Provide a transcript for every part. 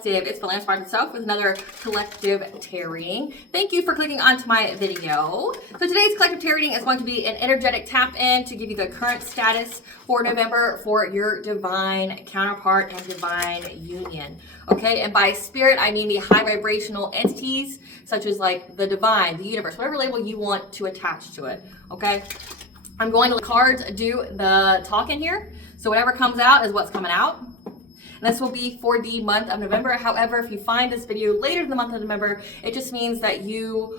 collective. It's the Astrological self with another collective tarot reading. Thank you for clicking onto my video. So today's collective tarot reading is going to be an energetic tap in to give you the current status for November for your divine counterpart and divine union. Okay, and by spirit, I mean the high vibrational entities such as like the divine, the universe, whatever label you want to attach to it. Okay, I'm going to let cards do the talking here. So whatever comes out is what's coming out. And this will be for the month of November. However, if you find this video later in the month of November, it just means that you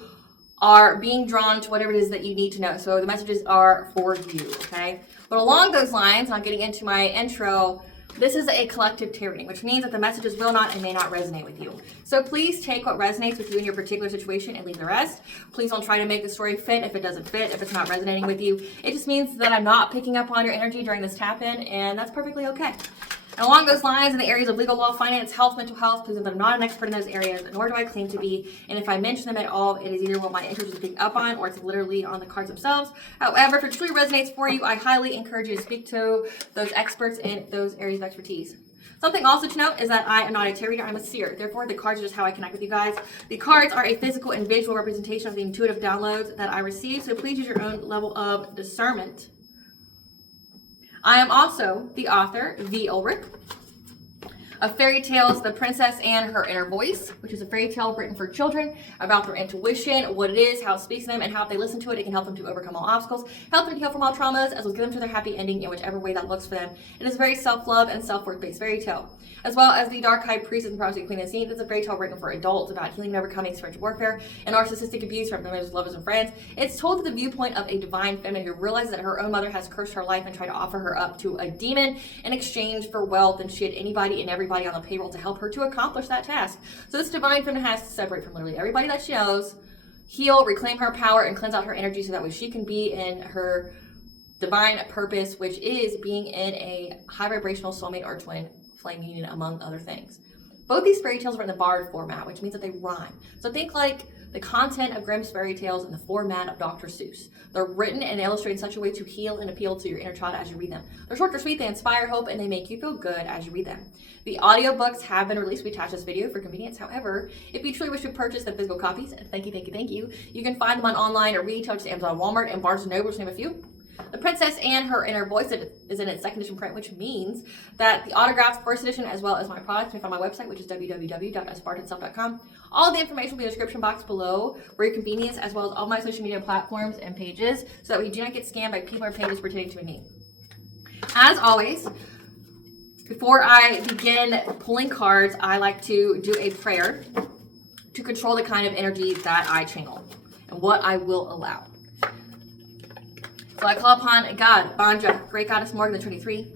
are being drawn to whatever it is that you need to know. So the messages are for you, okay? But along those lines, not getting into my intro, this is a collective tarot reading, which means that the messages will not and may not resonate with you. So please take what resonates with you in your particular situation and leave the rest. Please don't try to make the story fit if it doesn't fit, if it's not resonating with you. It just means that I'm not picking up on your energy during this tap-in, and that's perfectly okay. And along those lines, in the areas of legal, law, finance, health, mental health, please know that I'm not an expert in those areas, nor do I claim to be. And if I mention them at all, it is either what my interest is picking up on or it's literally on the cards themselves. However, if it truly resonates for you, I highly encourage you to speak to those experts in those areas of expertise. Something also to note is that I am not a tarot reader, I'm a seer. Therefore, the cards are just how I connect with you guys. The cards are a physical and visual representation of the intuitive downloads that I receive, so please use your own level of discernment. I am also the author, Theyll, of Fairy Tales, The Princess and Her Inner Voice, which is a fairy tale written for children about their intuition, what it is, how it speaks to them, and how if they listen to it, it can help them to overcome all obstacles, help them to heal from all traumas, as well as get them to their happy ending in whichever way that looks for them. It is a very self-love and self-worth based fairy tale. As well as The Dark High Priestess and Prophecy Queen Unseen, it's a fairy tale written for adults about healing and overcoming spiritual warfare and narcissistic abuse from families, lovers, and friends. It's told through the viewpoint of a divine feminine who realizes that her own mother has cursed her life and tried to offer her up to a demon in exchange for wealth, and she had anybody and everybody on the payroll to help her to accomplish that task. So this divine feminine has to separate from literally everybody that she knows, heal, reclaim her power, and cleanse out her energy so that way she can be in her divine purpose, which is being in a high vibrational soulmate or twin flame union, among other things. Both these fairy tales are in the bard format, which means that they rhyme. So think like the content of Grimm's fairy tales in the format of Dr. Seuss. They're written and illustrated in such a way to heal and appeal to your inner child as you read them. They're short, they're sweet, they inspire hope, and they make you feel good as you read them. The audiobooks have been released. We attach this video for convenience. However, if you truly wish to purchase the physical copies, thank you, you can find them on online or retail, just Amazon, Walmart, and Barnes & Noble, to name a few. The Princess and Her Inner Voice is in its second edition print, which means that the autographed first edition, as well as my products, you can find my website, which is www.aspiraltotheself.com. All the information will be in the description box below for your convenience, as well as all my social media platforms and pages, so that we do not get scammed by people or pages pretending to be me. As always, before I begin pulling cards, I like to do a prayer to control the kind of energy that I channel and what I will allow. So I call upon God, Banja, Great Goddess Morgan, the 23,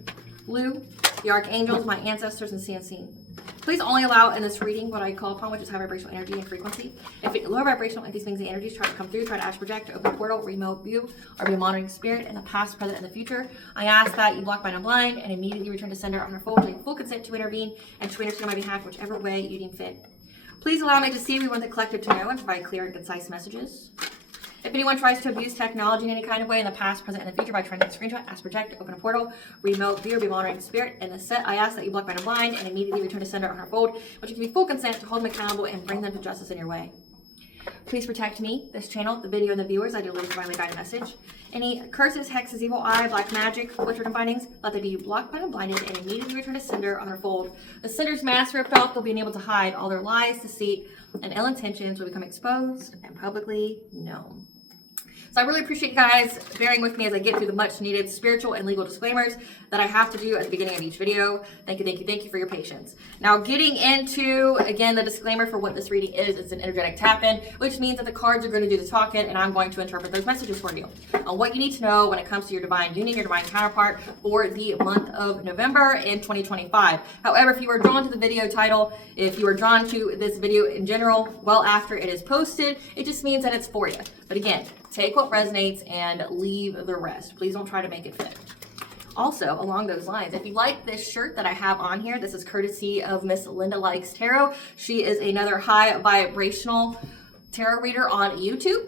Lu, the Archangels, my ancestors, and CNC. Please only allow in this reading what I call upon, which is high vibrational energy and frequency. If lower vibrational entities, things, and energies try to come through, try to ask, project, open a portal, remote view, or be a monitoring spirit in the past, present, and the future, I ask that you block, bind, and blind, and immediately return to sender on her fold, take full consent to intervene and to intercede on my behalf, whichever way you deem fit. Please allow me to see what we want the collective to know and provide clear and concise messages. If anyone tries to abuse technology in any kind of way in the past, present, and the future by trying to take a screenshot, ask, project, open a portal, remote view, or be monitoring spirit in the set, I ask that you block, bind, and blind, and immediately return to sender on her fold, which you give me full consent to hold them accountable and bring them to justice in your way. Please protect me, this channel, the video, and the viewers. I deliver divinely guided message. Any curses, hexes, evil eye, black magic, witchcraft bindings, let them be blocked, bind, and blinded, and immediately return to sender on her fold. The sender's mask ripped off, they'll be unable to hide. All their lies, deceit, and ill intentions will become exposed and publicly known. So I really appreciate you guys bearing with me as I get through the much needed spiritual and legal disclaimers that I have to do at the beginning of each video. Thank you for your patience. Now getting into, again, the disclaimer for what this reading is, it's an energetic tap-in, which means that the cards are going to do the talking and I'm going to interpret those messages for you. On what you need to know when it comes to your divine union, your divine counterpart for the month of November in 2025. However, if you are drawn to the video title, if you are drawn to this video in general, well after it is posted, it just means that it's for you. But again, take what resonates and leave the rest. Please don't try to make it fit. Also, along those lines, if you like this shirt that I have on here, this is courtesy of Miss Linda Likes Tarot. She is another high vibrational tarot reader on YouTube.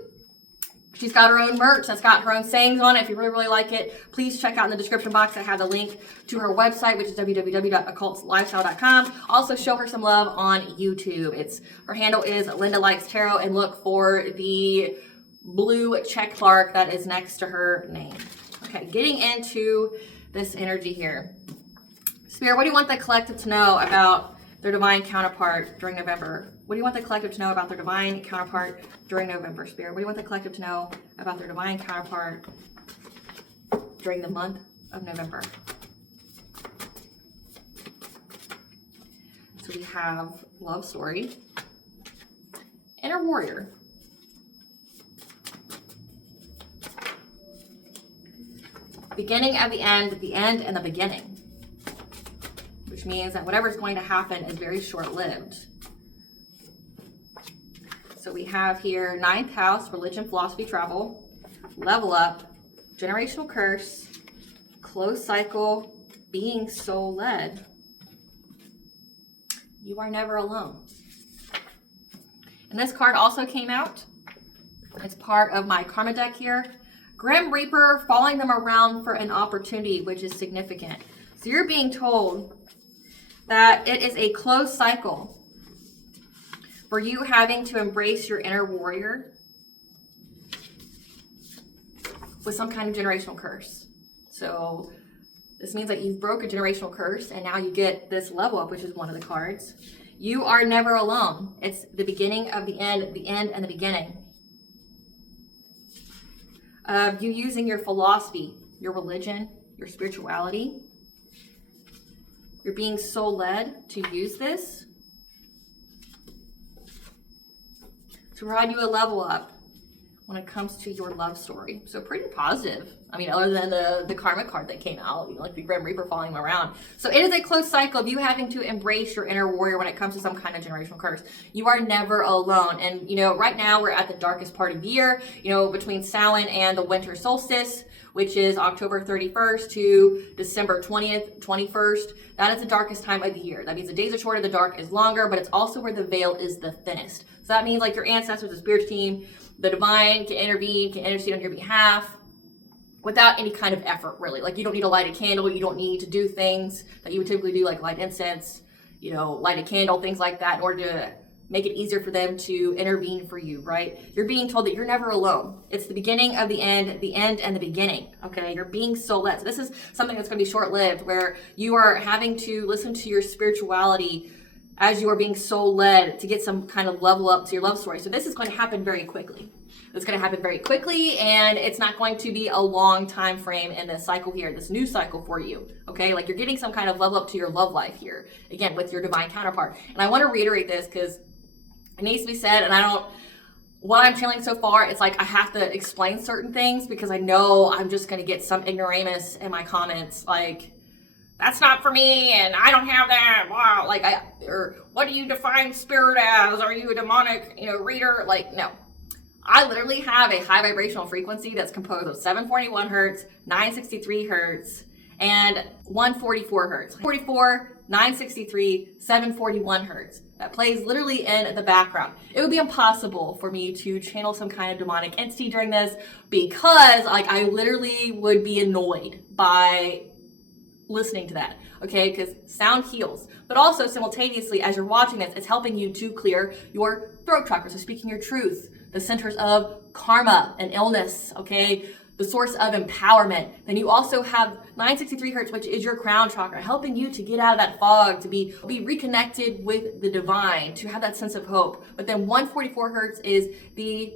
She's got her own merch that's got her own sayings on it. If you really, really like it, please check out in the description box. I have the link to her website, which is www.occultlifestyle.com. Also, show her some love on YouTube. Her handle is Linda Likes Tarot, and look for the blue check mark that is next to her name. Okay, getting into this energy here. Spirit, what do you want the collective to know about their divine counterpart during November? What do you want the collective to know about their divine counterpart during November, Spirit? What do you want the collective to know about their divine counterpart during the month of November? So we have love story, inner warrior, beginning at the end and the beginning, which means that whatever is going to happen is very short-lived. So we have here 9th house, religion, philosophy, travel, level up, generational curse, closed cycle, being soul-led. You are never alone. And this card also came out. It's part of my karma deck here. Grim Reaper, following them around for an opportunity, which is significant. So you're being told that it is a closed cycle for you having to embrace your inner warrior with some kind of generational curse. So this means that you've broke a generational curse, and now you get this level up, which is one of the cards. You are never alone. It's the beginning of the end and the beginning. You using your philosophy, your religion, your spirituality. You're being soul-led to use this to provide you a level up when it comes to your love story. So pretty positive. I mean, other than the karmic card that came out, like the Grim Reaper following them around. So it is a close cycle of you having to embrace your inner warrior when it comes to some kind of generational curse. You are never alone. And, right now we're at the darkest part of the year, between Samhain and the winter solstice, which is October 31st to December 20th, 21st. That is the darkest time of the year. That means the days are shorter, the dark is longer, but it's also where the veil is the thinnest. So that means like your ancestors, the spirit team, the divine can intervene, can intercede on your behalf without any kind of effort, really. Like you don't need to light a candle. You don't need to do things that you would typically do, like light incense, light a candle, things like that, in order to make it easier for them to intervene for you, right? You're being told that you're never alone. It's the beginning of the end and the beginning, okay? You're being soul-led. So this is something that's going to be short-lived, where you are having to listen to your spirituality as you are being soul-led to get some kind of level up to your love story. So this is going to happen very quickly. It's going to happen very quickly, and it's not going to be a long time frame in this cycle here, this new cycle for you, okay? Like you're getting some kind of level up to your love life here, again, with your divine counterpart. And I want to reiterate this because it needs to be said, and what I'm feeling so far, it's like I have to explain certain things because I know I'm just going to get some ignoramus in my comments, like, that's not for me, and I don't have that, wow, or what do you define spirit as? Are you a demonic, reader? Like, no. I literally have a high vibrational frequency that's composed of 741 hertz, 963 hertz, and 144 hertz. 44, 963, 741 hertz. That plays literally in the background. It would be impossible for me to channel some kind of demonic entity during this because I literally would be annoyed by listening to that, okay? Because sound heals, but also simultaneously as you're watching this, it's helping you to clear your throat chakra, so speaking your truth, the centers of karma and illness, okay? The source of empowerment. Then you also have 963 hertz, which is your crown chakra, helping you to get out of that fog, to be reconnected with the divine, to have that sense of hope. But then 144 hertz is the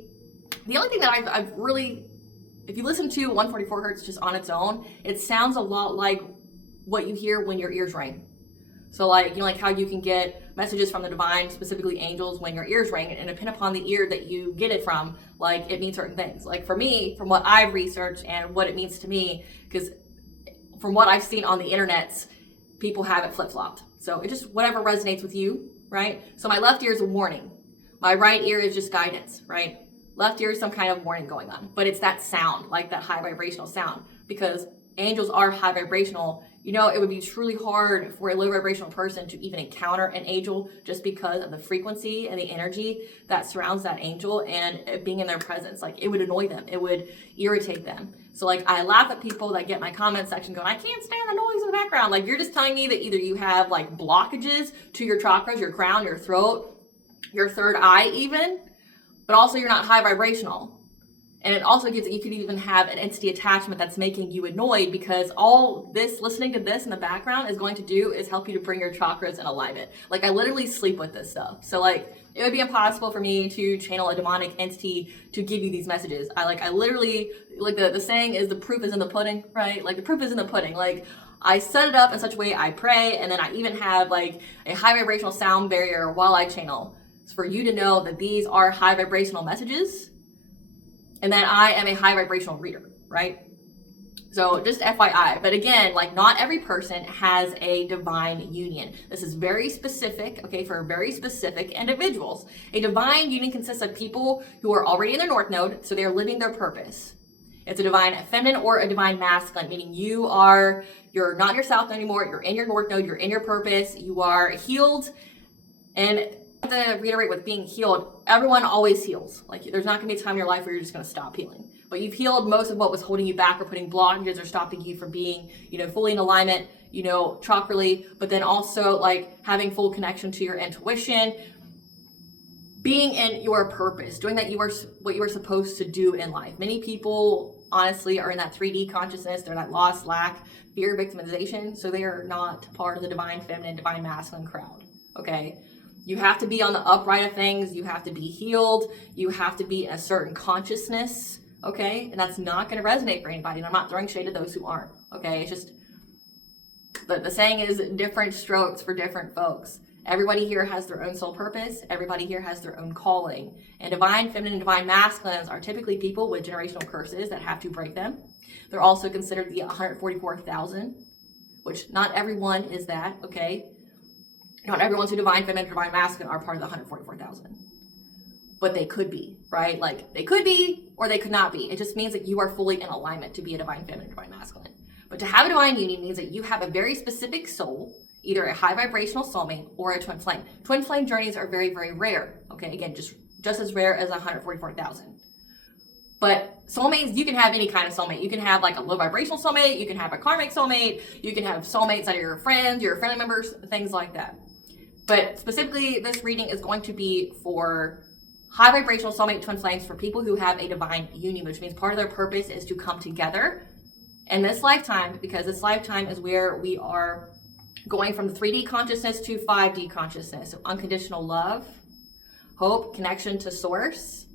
only thing that I've really, if you listen to 144 hertz just on its own, it sounds a lot like what you hear when your ears ring. So like how you can get messages from the divine, specifically angels, when your ears ring, and depend upon the ear that you get it from, it means certain things. Like for me, from what I've researched and what it means to me, because from what I've seen on the internets, people have it flip-flopped. So it just, whatever resonates with you, right? So my left ear is a warning. My right ear is just guidance, right? Left ear is some kind of warning going on, but it's that sound, like that high vibrational sound, because angels are high vibrational You know, it would be truly hard for a low vibrational person to even encounter an angel just because of the frequency and the energy that surrounds that angel and being in their presence. Like, it would annoy them. It would irritate them. So, like, I laugh at people that get my comment section going, I can't stand the noise in the background. Like, you're just telling me that either you have, like, blockages to your chakras, your crown, your throat, your third eye even, but also you're not high vibrational. And it also gives that you could even have an entity attachment that's making you annoyed, because all this, listening to this in the background is going to do is help you to bring your chakras in alignment. Like, I literally sleep with this stuff. So, like, it would be impossible for me to channel a demonic entity to give you these messages. I literally, like, the saying is the proof is in the pudding, right? Like, the proof is in the pudding. Like, I set it up in such a way, I pray, and then I even have, like, a high vibrational sound barrier while I channel. So for you to know that these are high vibrational messages, and then I am a high vibrational reader, right? So just FYI, but again, like, not every person has a divine union. This is very specific, okay, for very specific individuals. A divine union consists of people who are already in their North Node, so they are living their purpose. It's a divine feminine or a divine masculine, meaning you're not your South Node anymore, you're in your North Node, you're in your purpose, you are healed. And to reiterate, with being healed, everyone always heals. Like, there's not gonna be a time in your life where you're just gonna stop healing. But you've healed most of what was holding you back or putting blockages or stopping you from being, fully in alignment, chakrally, but then also, like, having full connection to your intuition, being in your purpose, doing what you are supposed to do in life. Many people, honestly, are in that 3D consciousness. They're that loss, lack, fear, victimization. So they are not part of the divine feminine, divine masculine crowd, okay? You have to be on the upright of things. You have to be healed. You have to be in a certain consciousness, okay? And that's not going to resonate for anybody. And I'm not throwing shade at those who aren't, okay? It's just, the saying is different strokes for different folks. Everybody here has their own soul purpose. Everybody here has their own calling. And divine feminine and divine masculines are typically people with generational curses that have to break them. They're also considered the 144,000, which not everyone is that, okay? Not everyone who's divine feminine, divine masculine are part of the 144,000, but they could be, right? Like, they could be, or they could not be. It just means that you are fully in alignment to be a divine feminine, divine masculine. But to have a divine union means that you have a very specific soul, either a high vibrational soulmate or a twin flame. Twin flame journeys are very, very rare. Okay, again, just as rare as 144,000. But soulmates, you can have any kind of soulmate. You can have, like, a low vibrational soulmate. You can have a karmic soulmate. You can have soulmates that are your friends, your family members, things like that. But specifically, this reading is going to be for high vibrational soulmate twin flames, for people who have a divine union, which means part of their purpose is to come together in this lifetime, because this lifetime is where we are going from the 3D consciousness to 5D consciousness. So unconditional love, hope, connection to source.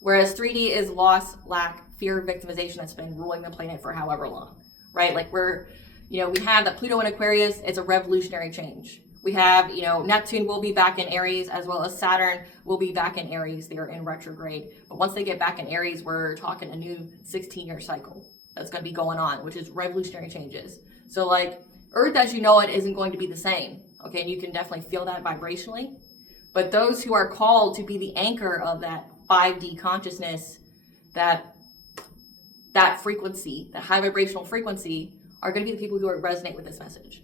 Whereas 3D is loss, lack, fear, victimization that's been ruling the planet for however long, right? Like, we have that Pluto in Aquarius, it's a revolutionary change. We have, Neptune will be back in Aries, as well as Saturn will be back in Aries. They're in retrograde. But once they get back in Aries, we're talking a new 16-year cycle that's going to be going on, which is revolutionary changes. So, like, Earth as you know it isn't going to be the same, okay? And you can definitely feel that vibrationally. But those who are called to be the anchor of that 5D consciousness, that frequency, that high vibrational frequency, are going to be the people who resonate with this message.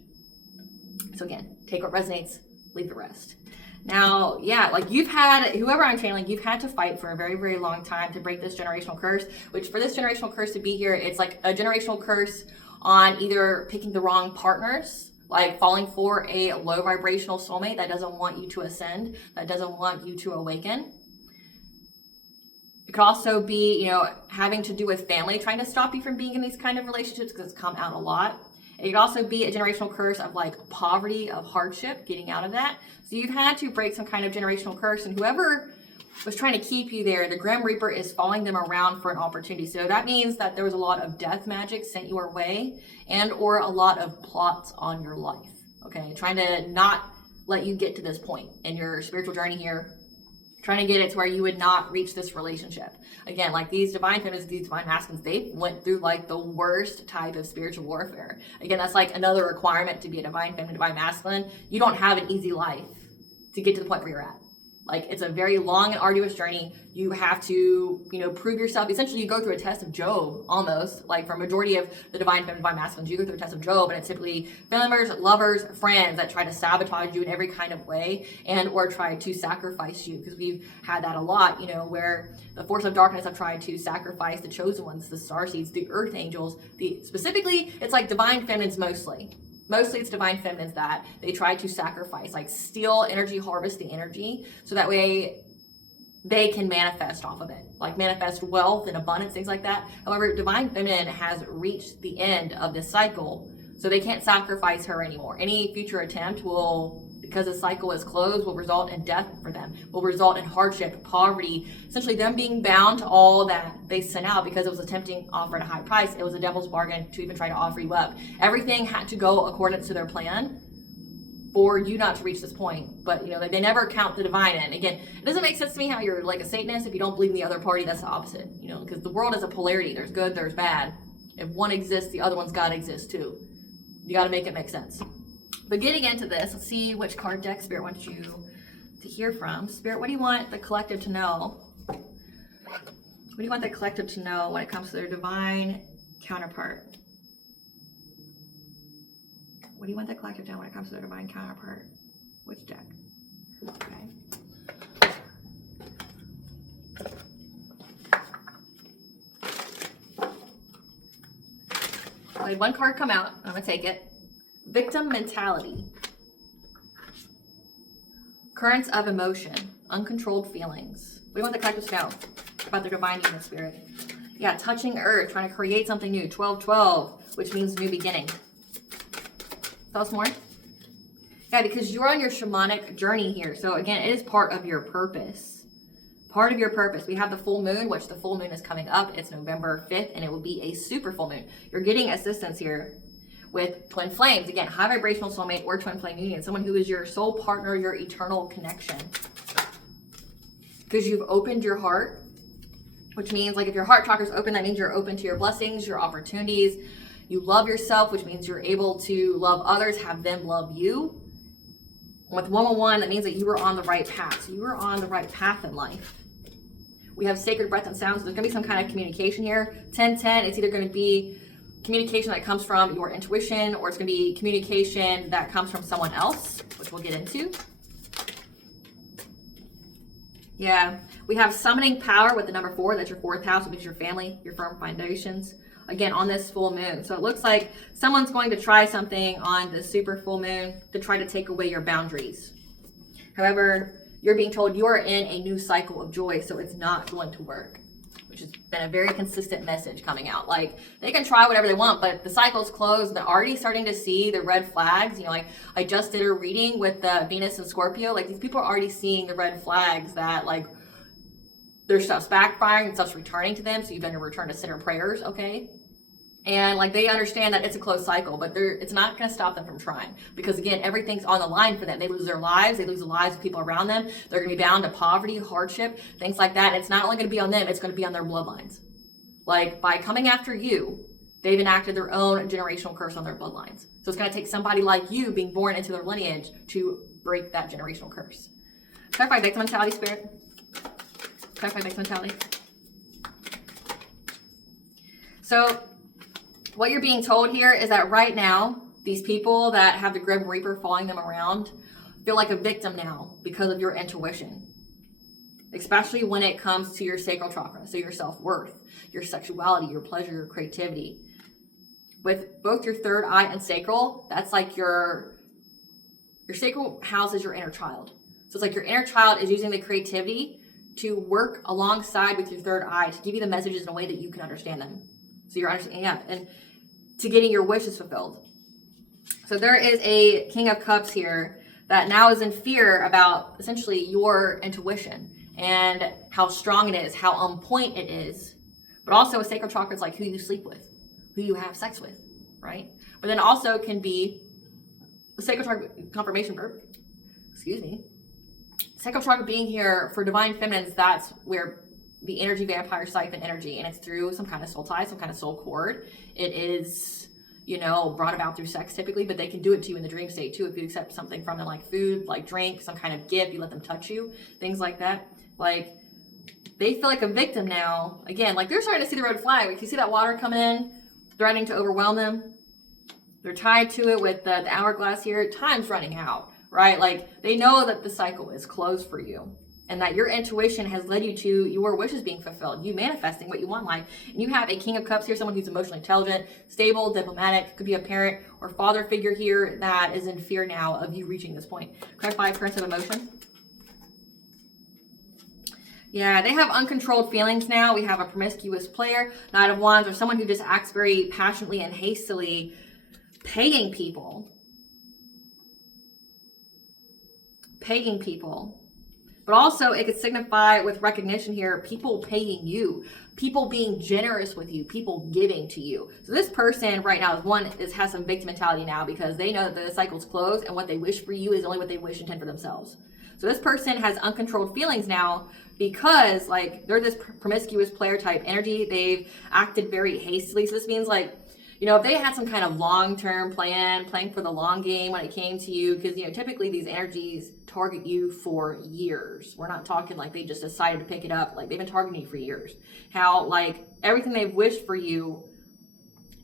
So again, take what resonates, leave the rest. Now, yeah, like, whoever I'm channeling, you've had to fight for a very, very long time to break this generational curse, which for this generational curse to be here, it's like a generational curse on either picking the wrong partners, like falling for a low vibrational soulmate that doesn't want you to ascend, that doesn't want you to awaken. It could also be, having to do with family trying to stop you from being in these kind of relationships, because it's come out a lot. It could also be a generational curse of, like, poverty, of hardship, getting out of that. So you've had to break some kind of generational curse, and whoever was trying to keep you there, the Grim Reaper is following them around for an opportunity. So that means that there was a lot of death magic sent your way, and or a lot of plots on your life, okay? Trying to not let you get to this point in your spiritual journey here, trying to get it to where you would not reach this relationship. Again, like, these divine feminines, these divine masculines, they went through, like, the worst type of spiritual warfare. Again, that's like another requirement to be a divine feminine, divine masculine. You don't have an easy life to get to the point where you're at. Like, it's a very long and arduous journey. You have to, prove yourself. Essentially, you go through a test of Job, almost. Like, for a majority of the divine feminine, divine masculines, you go through a test of Job, and it's typically family members, lovers, friends that try to sabotage you in every kind of way and or try to sacrifice you, because we've had that a lot, where the force of darkness have tried to sacrifice the chosen ones, the starseeds, the earth angels. Specifically, it's like divine feminines mostly. Mostly it's divine feminines that they try to sacrifice, like steal energy, harvest the energy, so that way they can manifest off of it, like manifest wealth and abundance, things like that. However, divine feminine has reached the end of this cycle, so they can't sacrifice her anymore. Any future attempt will, because the cycle is closed, will result in death for them, will result in hardship, poverty, essentially them being bound to all that they sent out, because it was a tempting offer at a high price. It was a devil's bargain to even try to offer you up. Everything had to go according to their plan for you not to reach this point. But they never count the divine in. Again, it doesn't make sense to me how you're like a Satanist if you don't believe in the other party. That's the opposite, because the world is a polarity. There's good, there's bad. If one exists, the other one's got to exist too. You got to make it make sense. But getting into this, let's see which card deck Spirit wants you to hear from. Spirit, what do you want the collective to know? What do you want the collective to know when it comes to their divine counterpart? What do you want the collective to know when it comes to their divine counterpart? Which deck? Okay. I had one card come out. I'm going to take it. Victim mentality. Currents of emotion. Uncontrolled feelings. What do you want the collective to know about their divine union spirit? Yeah, touching earth, trying to create something new. 12-12, which means new beginning. Tell us more. Yeah, because you're on your shamanic journey here. So again, it is part of your purpose. Part of your purpose. We have the full moon, which the full moon is coming up. It's November 5th, and it will be a super full moon. You're getting assistance here with twin flames. Again, high vibrational soulmate or twin flame union. Someone who is your soul partner, your eternal connection. Because you've opened your heart, which means like if your heart chakra is open, that means you're open to your blessings, your opportunities. You love yourself, which means you're able to love others, have them love you. With 111, that means that you were on the right path. So you were on the right path in life. We have sacred breath and sound. So there's going to be some kind of communication here. 10-10, it's either going to be communication that comes from your intuition, or it's going to be communication that comes from someone else, which we'll get into. Yeah, we have summoning power with the number 4. That's your 4th house, which is your family, your firm foundations. Again, on this full moon. So it looks like someone's going to try something on the super full moon to try to take away your boundaries. However, you're being told you are in a new cycle of joy, so it's not going to work, which has been a very consistent message coming out. Like, they can try whatever they want, but the cycle's closed, and they're already starting to see the red flags. Like, I just did a reading with Venus and Scorpio. Like, these people are already seeing the red flags that, like, their stuff's backfiring and stuff's returning to them, so you've been to return to center prayers, okay? And like, they understand that it's a closed cycle, but it's not going to stop them from trying, because again, everything's on the line for them. They lose their lives, they lose the lives of people around them. They're going to be bound to poverty, hardship, things like that. And it's not only going to be on them, it's going to be on their bloodlines. Like, by coming after you, they've enacted their own generational curse on their bloodlines. So it's going to take somebody like you being born into their lineage to break that generational curse. Clarify victim mentality, Spirit. Clarify victim mentality. So what you're being told here is that right now, these people that have the Grim Reaper following them around feel like a victim now because of your intuition, especially when it comes to your sacral chakra, so your self-worth, your sexuality, your pleasure, your creativity. With both your third eye and sacral, that's like your sacral house is your inner child. So it's like your inner child is using the creativity to work alongside with your third eye to give you the messages in a way that you can understand them. So you're understanding, yeah, and to getting your wishes fulfilled. So there is a King of Cups here that now is in fear about essentially your intuition and how strong it is, how on point it is. But also a sacral chakra is like who you sleep with, who you have sex with, right? But then also can be the sacral chakra confirmation verb. Excuse me. Sacral chakra being here for divine feminines, that's where the energy vampire siphon energy, and it's through some kind of soul tie, some kind of soul cord. It is you know, brought about through sex typically, but they can do it to you in the dream state too. If you accept something from them, like food, like drink, some kind of gift, you let them touch you, things like that. Like, they feel like a victim now. Again, like they're starting to see the red flag. Like, you see that water coming in, threatening to overwhelm them. They're tied to it with the hourglass here. Time's running out, right? Like, they know that the cycle is closed for you, and that your intuition has led you to your wishes being fulfilled, you manifesting what you want in life. And you have a King of Cups here, someone who's emotionally intelligent, stable, diplomatic, could be a parent or father figure here that is in fear now of you reaching this point. Clarify currents of emotion. Yeah, they have uncontrolled feelings now. We have a promiscuous player, Knight of Wands, or someone who just acts very passionately and hastily, paying people. But also it could signify with recognition here, people paying you, people being generous with you, people giving to you. So this person right now has some victim mentality now, because they know that the cycle's closed and what they wish for you is only what they wish and intend for themselves. So this person has uncontrolled feelings now because, like, they're this promiscuous player type energy. They've acted very hastily. So this means, like, you know, if they had some kind of long-term plan, playing for the long game when it came to you, because, you know, typically these energies target you for years. We're not talking like they just decided to pick it up. Like, they've been targeting you for years. How, like, everything they've wished for you,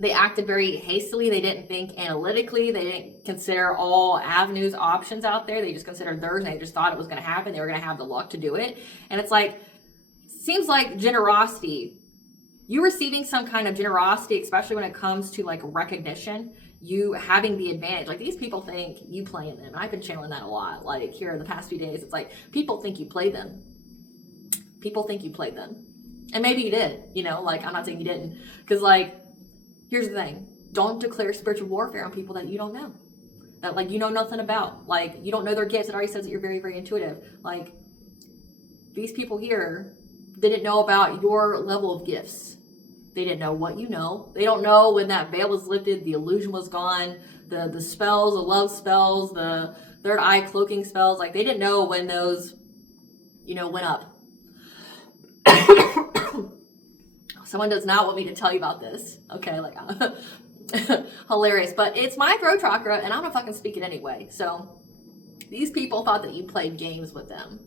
they acted very hastily. They didn't think analytically. They didn't consider all avenues, options out there. They just considered theirs, and they just thought it was going to happen. They were going to have the luck to do it. And it's like, seems like generosity, you receiving some kind of generosity, especially when it comes to like recognition, you having the advantage. Like, these people think you playing them. And I've been channeling that a lot. Like, here in the past few days, it's like, people think you played them. People think you played them. And maybe you did, you know, like, I'm not saying you didn't. Because, like, here's the thing. Don't declare spiritual warfare on people that you don't know. That, like, you know nothing about. Like, you don't know their gifts. It already says that you're very, very intuitive. Like, these people here didn't know about your level of gifts. They didn't know what you know. They don't know when that veil was lifted, the illusion was gone, the spells, the love spells, the third eye cloaking spells. Like, they didn't know when those, you know, went up. Someone does not want me to tell you about this. Okay, like, hilarious. But it's my throat chakra, and I'm gonna fucking speak it anyway. So these people thought that you played games with them.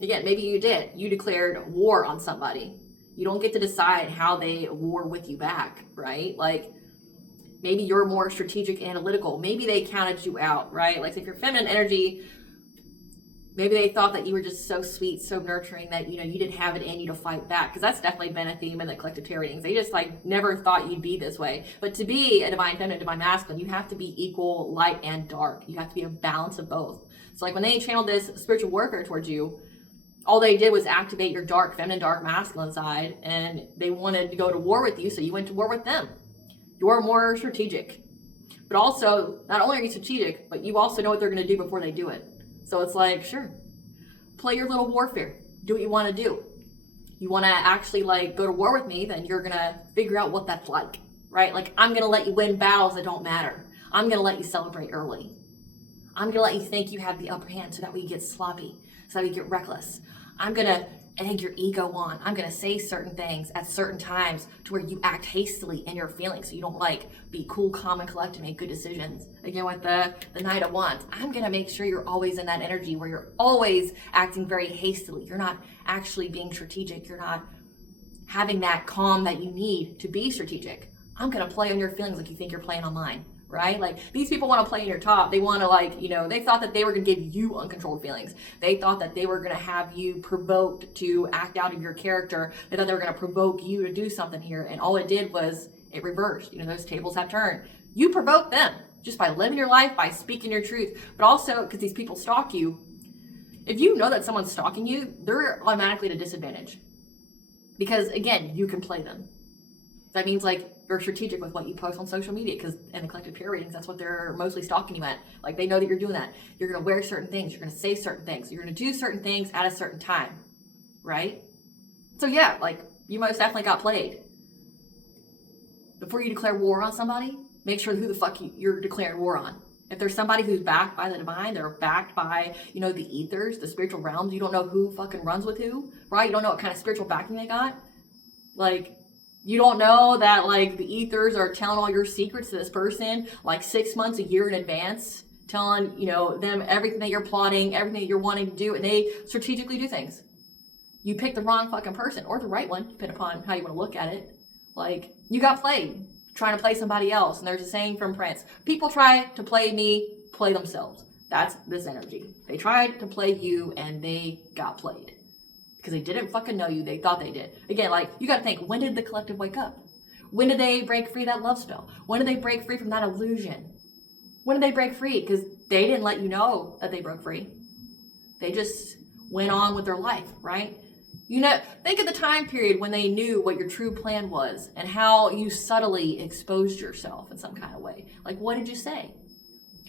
Again, maybe you did. You declared war on somebody. You don't get to decide how they war with you back, right? Like, maybe you're more strategic, analytical. Maybe they counted you out, right? Like, if you're feminine energy, maybe they thought that you were just so sweet, so nurturing that, you know, you didn't have it in you to fight back. Because that's definitely been a theme in the collective tarot readings. They just, like, never thought you'd be this way. But to be a divine feminine, divine masculine, you have to be equal light and dark. You have to be a balance of both. So, like, when they channeled this spiritual warfare towards you, all they did was activate your dark feminine, dark masculine side, and they wanted to go to war with you, so you went to war with them. You're more strategic. But also, not only are you strategic, but you also know what they're going to do before they do it. So it's like, sure, play your little warfare. Do what you want to do. You want to actually, like, go to war with me, then you're going to figure out what that's like, right? Like, I'm going to let you win battles that don't matter. I'm going to let you celebrate early. I'm going to let you think you have the upper hand so that way you get sloppy, so that way you get reckless. I'm going to egg your ego on. I'm going to say certain things at certain times to where you act hastily in your feelings, so you don't, like, be cool, calm, and collected, make good decisions. Again, with the Knight of Wands, I'm going to make sure you're always in that energy where you're always acting very hastily. You're not actually being strategic. You're not having that calm that you need to be strategic. I'm going to play on your feelings like you think you're playing on mine. Right? Like, these people want to play in your top. They want to, like, you know, they thought that they were going to give you uncontrolled feelings. They thought that they were going to have you provoked to act out of your character. They thought they were going to provoke you to do something here. And all it did was it reversed. You know, those tables have turned. You provoked them just by living your life, by speaking your truth. But also, because these people stalk you, if you know that someone's stalking you, they're automatically at a disadvantage. Because, again, you can play them. That means, like, you're strategic with what you post on social media, because in the collective tarot readings, that's what they're mostly stalking you at. Like, they know that you're doing that. You're going to wear certain things. You're going to say certain things. You're going to do certain things at a certain time, right? So, yeah, like, you most definitely got played. Before you declare war on somebody, make sure who the fuck you're declaring war on. If there's somebody who's backed by the divine, they're backed by, you know, the ethers, the spiritual realms, you don't know who fucking runs with who, right? You don't know what kind of spiritual backing they got. Like, You don't know that like the ethers are telling all your secrets to this person like 6 months, a year in advance, telling, you know, them everything that you're plotting, everything that you're wanting to do, and they strategically do things. You pick the wrong fucking person, or the right one, depending upon how you want to look at it. Like, you got played trying to play somebody else. And there's a saying from Prince, people try to play me, play themselves. That's this energy. They tried to play you and they got played. Because they didn't fucking know you. They thought they did. Again, like, you got to think, when did the collective wake up? When did they break free that love spell? When did they break free from that illusion? When did they break free? Because they didn't let you know that they broke free. They just went on with their life, right? You know, think of the time period when they knew what your true plan was and how you subtly exposed yourself in some kind of way. Like, what did you say?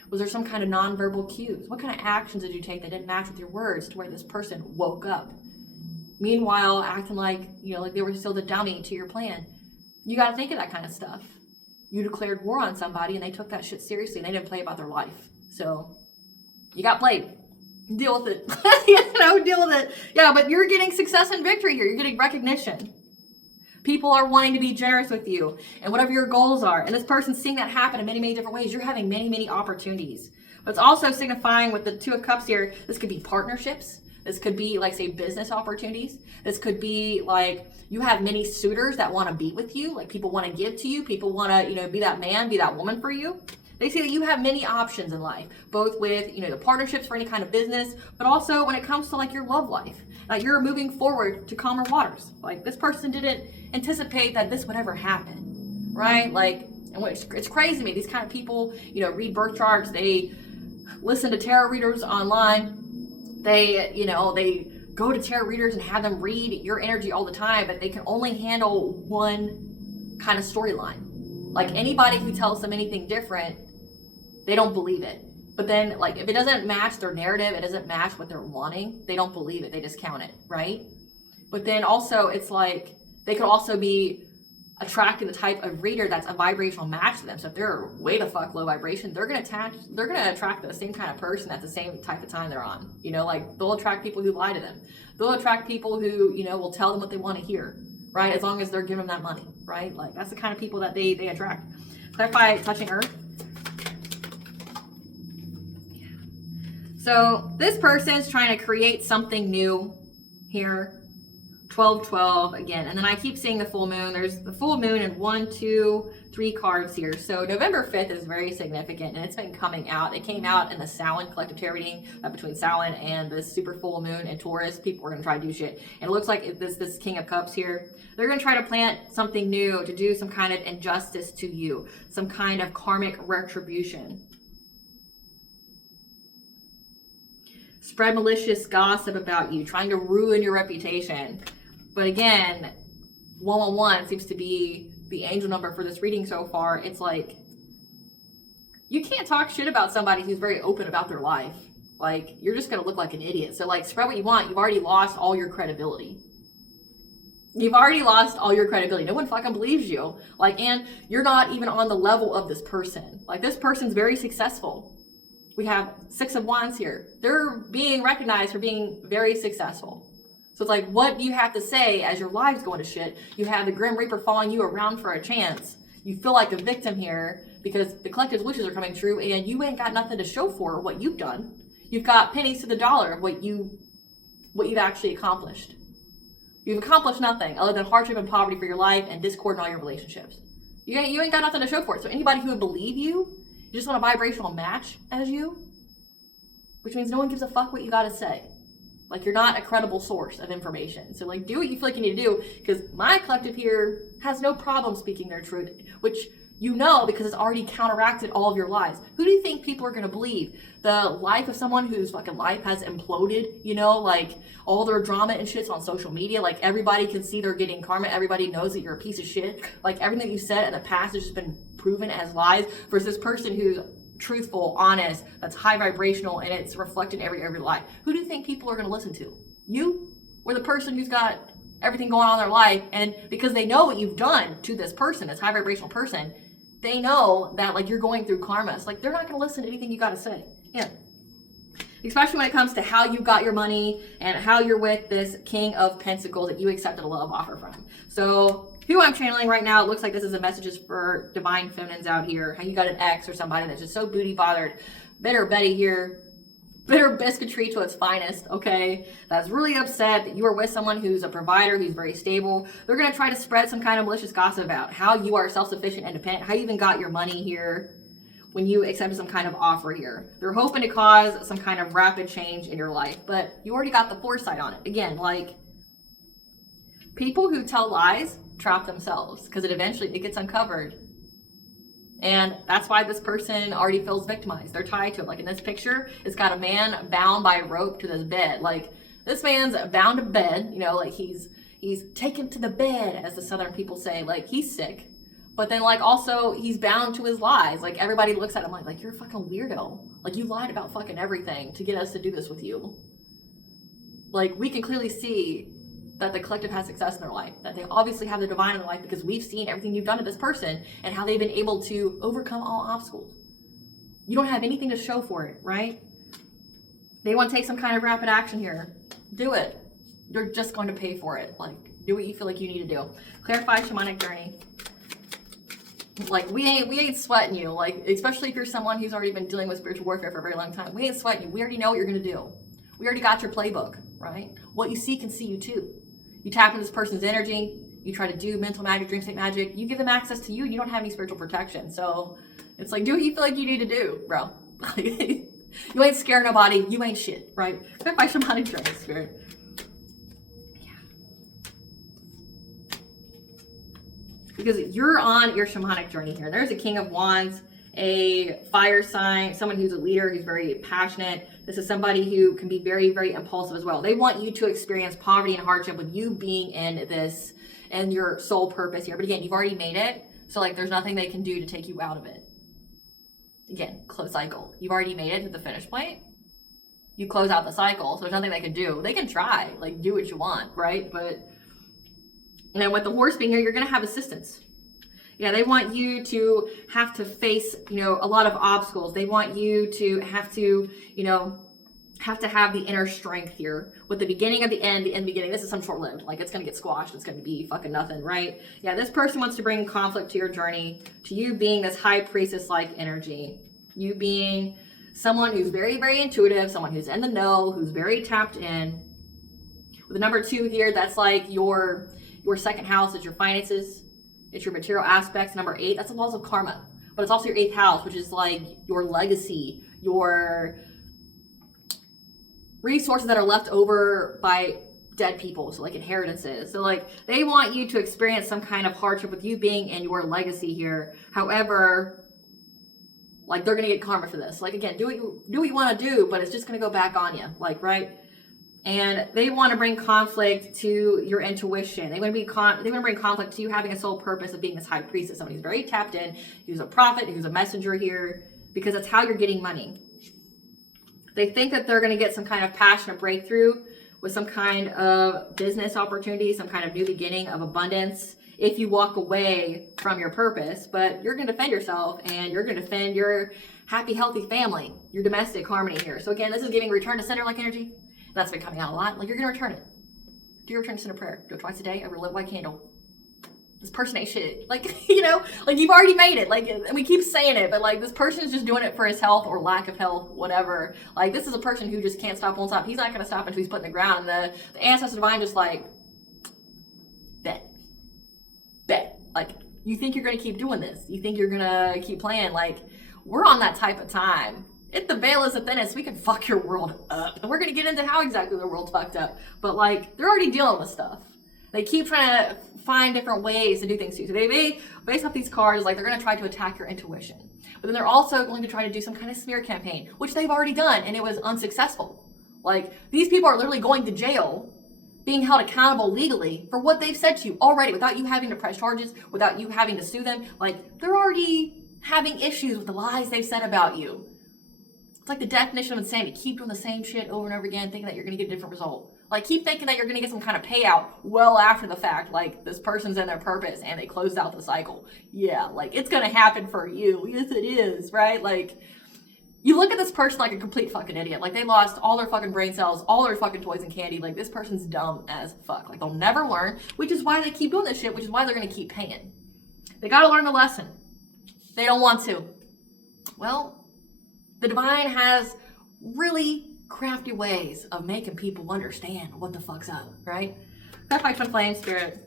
Was there some kind of nonverbal cues? What kind of actions did you take that didn't match with your words to where this person woke up? Meanwhile, acting like, you know, like they were still the dummy to your plan. You got to think of that kind of stuff. You declared war on somebody and they took that shit seriously and they didn't play about their life. So you got played. Deal with it. Deal with it. Yeah, but you're getting success and victory here. You're getting recognition. People are wanting to be generous with you and whatever your goals are. And this person's seeing that happen in many, many different ways. You're having many, many opportunities. But it's also signifying with the Two of Cups here, this could be partnerships. This could be like, say, business opportunities. This could be like you have many suitors that want to be with you. Like people want to give to you. People want to, you know, be that man, be that woman for you. They say that you have many options in life, both with, you know, the partnerships for any kind of business, but also when it comes to like your love life. You're moving forward to calmer waters. Like this person didn't anticipate that this would ever happen, right? Like, and it's crazy to me. These kind of people, you know, read birth charts. They listen to tarot readers online. They, you know, they go to tarot readers and have them read your energy all the time, but they can only handle one kind of storyline. Like anybody who tells them anything different, they don't believe it. But then like if it doesn't match their narrative, it doesn't match what they're wanting, they don't believe it. They discount it, right? But then also it's like they could also be attracting the type of reader that's a vibrational match to them. So if they're way the fuck low vibration, they're gonna attract the same kind of person at the same type of time they're on. You know, like they'll attract people who lie to them. They'll attract people who, you know, will tell them what they want to hear, right? As long as they're giving them that money, right? Like that's the kind of people that they attract. Clarify touching earth. Yeah. So this person's trying to create something new here. 12-12 again, and then I keep seeing the full moon. There's the full moon in 1, 2, 3 cards here. So November 5th is very significant, and it's been coming out. It came out in the Samhain collective tarot reading between Samhain and the super full moon in Taurus. People are gonna try to do shit, and it looks like this King of Cups here. They're gonna try to plant something new to do some kind of injustice to you, some kind of karmic retribution. Spread malicious gossip about you, trying to ruin your reputation. But again, 111 seems to be the angel number for this reading so far. It's like, you can't talk shit about somebody who's very open about their life. Like, you're just going to look like an idiot. So, like, spread what you want. You've already lost all your credibility. You've already lost all your credibility. No one fucking believes you. Like, and you're not even on the level of this person. Like, this person's very successful. We have 6 of Wands here. They're being recognized for being very successful. So it's like, what do you have to say as your life's going to shit? You have the Grim Reaper following you around for a chance. You feel like a victim here because the collective's wishes are coming true and you ain't got nothing to show for what you've done. You've got pennies to the dollar of what you've actually accomplished. You've accomplished nothing other than hardship and poverty for your life and discord in all your relationships. You ain't got nothing to show for it. So anybody who would believe you just want a vibrational match as you, which means no one gives a fuck what you got to say. Like, you're not a credible source of information. So, like, do what you feel like you need to do, because my collective here has no problem speaking their truth, which you know because it's already counteracted all of your lies. Who do you think people are going to believe? The life of someone whose fucking life has imploded, you know, like, all their drama and shit's on social media. Like, everybody can see they're getting karma. Everybody knows that you're a piece of shit. Like, everything you said in the past has just been proven as lies, versus this person who's truthful, honest, that's high vibrational, and it's reflected in every life. Who do you think people are going to listen to? You? Or the person who's got everything going on in their life, and because they know what you've done to this person, this high vibrational person, they know that, like, you're going through karma. It's like, they're not going to listen to anything you got to say. Yeah. especially when it comes to how you got your money and how you're with this King of Pentacles that you accepted a love offer from. So who I'm channeling right now, it looks like this is a messages for divine feminines out here. How you got an ex or somebody that's just so booty bothered. Bitter Betty here. Bitter biscuitry to its finest, okay? That's really upset that you are with someone who's a provider, who's very stable. They're going to try to spread some kind of malicious gossip about how you are self-sufficient, independent, how you even got your money here when you accepted some kind of offer here. They're hoping to cause some kind of rapid change in your life, but you already got the foresight on it. Again, like, people who tell lies trap themselves because it gets uncovered. And that's why this person already feels victimized. They're tied to it. Like in this picture, it's got a man bound by a rope to this bed. Like this man's bound to bed, you know, like he's taken to the bed, as the Southern people say. Like he's sick. But then like also he's bound to his lies. Like everybody looks at him like you're a fucking weirdo. Like you lied about fucking everything to get us to do this with you. Like we can clearly see that the collective has success in their life, that they obviously have the divine in their life because we've seen everything you've done to this person and how they've been able to overcome all obstacles. You don't have anything to show for it, right? They want to take some kind of rapid action here. Do it. You're just going to pay for it. Like, do what you feel like you need to do. Clarify shamanic journey. Like, we ain't sweating you. Like, especially if you're someone who's already been dealing with spiritual warfare for a very long time. We ain't sweating you. We already know what you're going to do. We already got your playbook, right? What you see can see you too. You tap into this person's energy, you try to do mental magic, dream state magic, you give them access to you, you don't have any spiritual protection. So it's like, do what you feel like you need to do, bro. You ain't scared nobody, you ain't shit, right? By shamanic journey, spirit. Yeah. Because you're on your shamanic journey here. There's a King of Wands, a fire sign, someone who's a leader, who's very passionate. This is somebody who can be very, very impulsive as well. They want you to experience poverty and hardship with you being in this and your sole purpose here. But again, you've already made it. So like there's nothing they can do to take you out of it. Again, close cycle. You've already made it to the finish point. You close out the cycle. So there's nothing they can do. They can try, like do what you want, right? But and then with the horse being here, you're going to have assistance. Yeah, they want you to have to face, you know, a lot of obstacles. They want you to have to, you know, have the inner strength here. With the beginning of the end beginning, this is some short-lived. Like, it's going to get squashed. It's going to be fucking nothing, right? Yeah, this person wants to bring conflict to your journey, to you being this high priestess-like energy. You being someone who's very, very intuitive, someone who's in the know, who's very tapped in. With the number 2 here, that's like your second house, it's your finances. It's your material aspects. Number 8, that's the laws of karma. But it's also your 8th house, which is like your legacy, your resources that are left over by dead people. So like inheritances. So like they want you to experience some kind of hardship with you being in your legacy here. However, like they're going to get karma for this. Like again, do what you want to do, but it's just going to go back on you. Like, right? And they want to bring conflict to your intuition. They want to bring conflict to you having a sole purpose of being this high priestess, somebody who's very tapped in, who's a prophet, who's a messenger here, because that's how you're getting money. They think that they're going to get some kind of passionate breakthrough with some kind of business opportunity, some kind of new beginning of abundance if you walk away from your purpose. But you're going to defend yourself and you're going to defend your happy, healthy family, your domestic harmony here. So again, this is giving return to center-like energy. That's been coming out a lot. Like, you're going to return it. Do your return to center prayer. Do it twice a day over a lit white candle. This person ain't shit. Like, you know, like you've already made it. Like, and we keep saying it, but like this person is just doing it for his health or lack of health, whatever. Like, this is a person who just can't stop, won't stop. He's not going to stop until he's put in the ground. And the ancestor divine just like, bet. Like, you think you're going to keep doing this? You think you're going to keep playing? Like, we're on that type of time. If the veil is the thinnest, we can fuck your world up. And we're going to get into how exactly the world's fucked up. But like, they're already dealing with stuff. They keep trying to find different ways to do things to you. So they based off these cards, like they're going to try to attack your intuition. But then they're also going to try to do some kind of smear campaign, which they've already done, and it was unsuccessful. Like, these people are literally going to jail, being held accountable legally for what they've said to you already, without you having to press charges, without you having to sue them. Like, they're already having issues with the lies they've said about you. It's like the definition of insanity. Keep doing the same shit over and over again, thinking that you're going to get a different result. Like, keep thinking that you're going to get some kind of payout well after the fact. Like, this person's in their purpose and they closed out the cycle. Yeah, like, it's going to happen for you. Yes, it is, right? Like, You look at this person like a complete fucking idiot. Like, they lost all their fucking brain cells, all their fucking toys and candy. Like, this person's dumb as fuck. Like, they'll never learn, which is why they keep doing this shit, which is why they're gonna keep paying. They gotta learn the lesson. They don't want to. Well, the divine has really crafty ways of making people understand what the fuck's up, right? That's my twin flame spirit.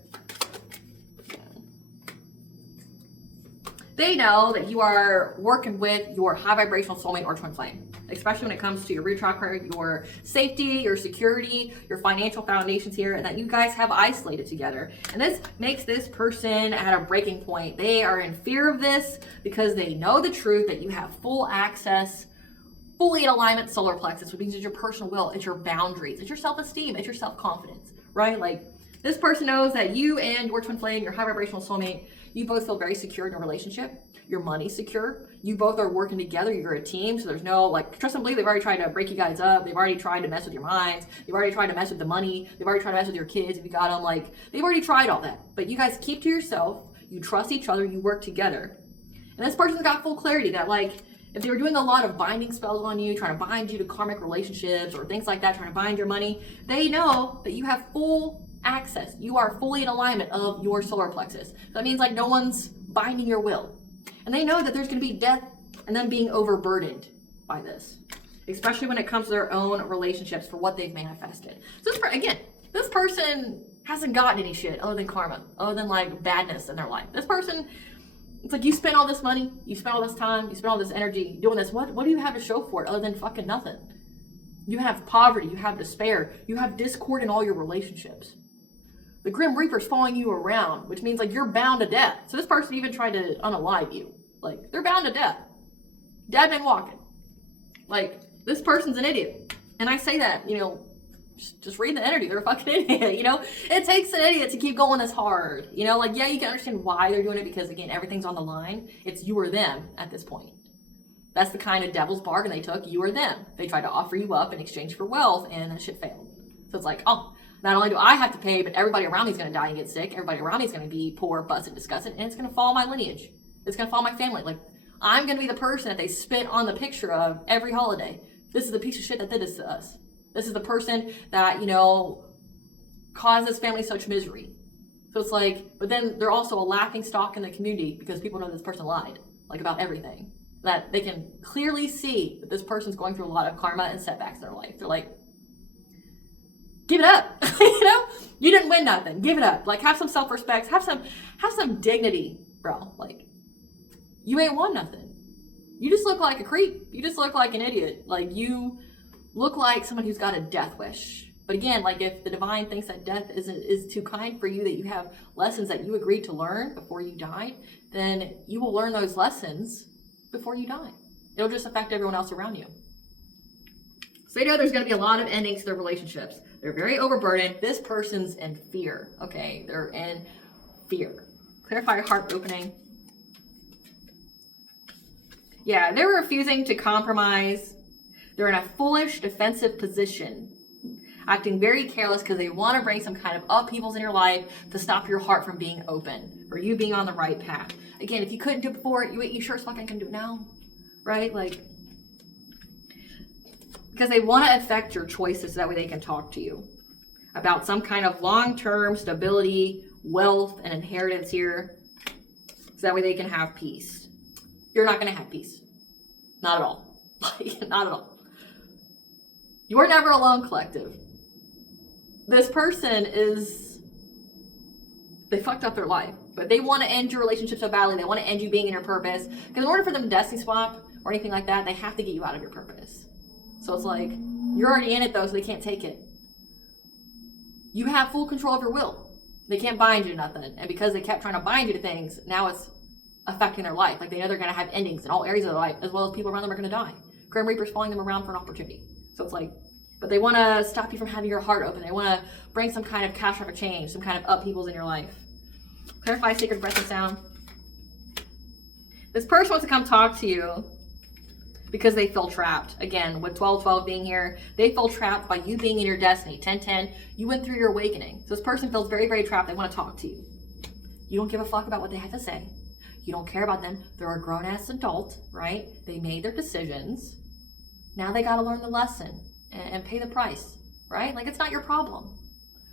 They know that you are working with your high vibrational soulmate or twin flame, especially when it comes to your root chakra, your safety, your security, your financial foundations here, and that you guys have isolated together. And this makes this person at a breaking point. They are in fear of this because they know the truth that you have full access, fully in alignment solar plexus, which means it's your personal will, it's your boundaries, it's your self-esteem, it's your self-confidence, right? Like, this person knows that you and your twin flame, your high vibrational soulmate, you both feel very secure in a relationship. Your money's secure. You both are working together. You're a team. So there's no, like, trust and believe, they've already tried to break you guys up. They've already tried to mess with your minds. They've already tried to mess with the money. They've already tried to mess with your kids if you got them. Like, they've already tried all that. But you guys keep to yourself. You trust each other. You work together. And this person's got full clarity that, like, if they were doing a lot of binding spells on you, trying to bind you to karmic relationships or things like that, trying to bind your money, they know that you have full access. You are fully in alignment of your solar plexus. So that means, like, no one's binding your will. And they know that there's going to be death and them being overburdened by this, especially when it comes to their own relationships for what they've manifested. So this person hasn't gotten any shit other than karma, other than, like, badness in their life. This person, it's like, you spent all this money, you spent all this time, you spent all this energy doing this. What do you have to show for it other than fucking nothing? You have poverty, you have despair, you have discord in all your relationships. The Grim Reaper's following you around, which means, like, you're bound to death. So this person even tried to unalive you. Like, they're bound to death. Dead men walking. Like, this person's an idiot. And I say that, you know, just reading the energy, they're a fucking idiot, you know? It takes an idiot to keep going this hard. You know, like, yeah, you can understand why they're doing it because, again, everything's on the line. It's you or them at this point. That's the kind of devil's bargain they took, you or them. They tried to offer you up in exchange for wealth, and that shit failed. So it's like, oh, not only do I have to pay, but everybody around me is going to die and get sick. Everybody around me is going to be poor, busted, disgusted, and it's going to follow my lineage. It's going to follow my family. Like, I'm going to be the person that they spit on the picture of every holiday. This is the piece of shit that did this to us. This is the person that, you know, caused this family such misery. So it's like, but then they're also a laughing stock in the community because people know this person lied, like, about everything. That they can clearly see that this person's going through a lot of karma and setbacks in their life. They're like, give it up. You know, you didn't win nothing. Give it up. Like, have some self-respect. Have some dignity, bro. Like, you ain't won nothing. You just look like a creep. You just look like an idiot. Like, you look like someone who's got a death wish. But again, like, if the divine thinks that death is too kind for you, that you have lessons that you agreed to learn before you died, then you will learn those lessons before you die. It'll just affect everyone else around you. So they know there's going to be a lot of endings to their relationships. They're very overburdened. This person's in fear, okay? They're in fear. Clarify heart opening. Yeah, they're refusing to compromise. They're in a foolish, defensive position, acting very careless because they want to bring some kind of upheavals in your life to stop your heart from being open or you being on the right path. Again, if you couldn't do it before, you sure as fucking can do it now, right? Like, because they want to affect your choices so that way they can talk to you about some kind of long-term stability, wealth, and inheritance here, so that way they can have peace. You're not going to have peace. Not at all. Like, not at all. You're never alone, collective. This person they fucked up their life, but they want to end your relationship so badly. They want to end you being in your purpose. Because in order for them to destiny swap or anything like that, they have to get you out of your purpose. So it's like, you're already in it though, so they can't take it. You have full control of your will. They can't bind you to nothing. And because they kept trying to bind you to things, now it's affecting their life. Like, they know they're going to have endings in all areas of their life, as well as people around them are going to die. Grim Reaper's following them around for an opportunity. So it's like, but they want to stop you from having your heart open. They want to bring some kind of catastrophic change, some kind of upheavals in your life. Clarify sacred breath and sound. This person wants to come talk to you because they feel trapped. Again, with 12-12 being here, they feel trapped by you being in your destiny. 10-10, you went through your awakening. So this person feels very, very trapped. They want to talk to you. You don't give a fuck about what they have to say. You don't care about them. They're a grown-ass adult, right? They made their decisions. Now they got to learn the lesson and pay the price, right? Like, it's not your problem.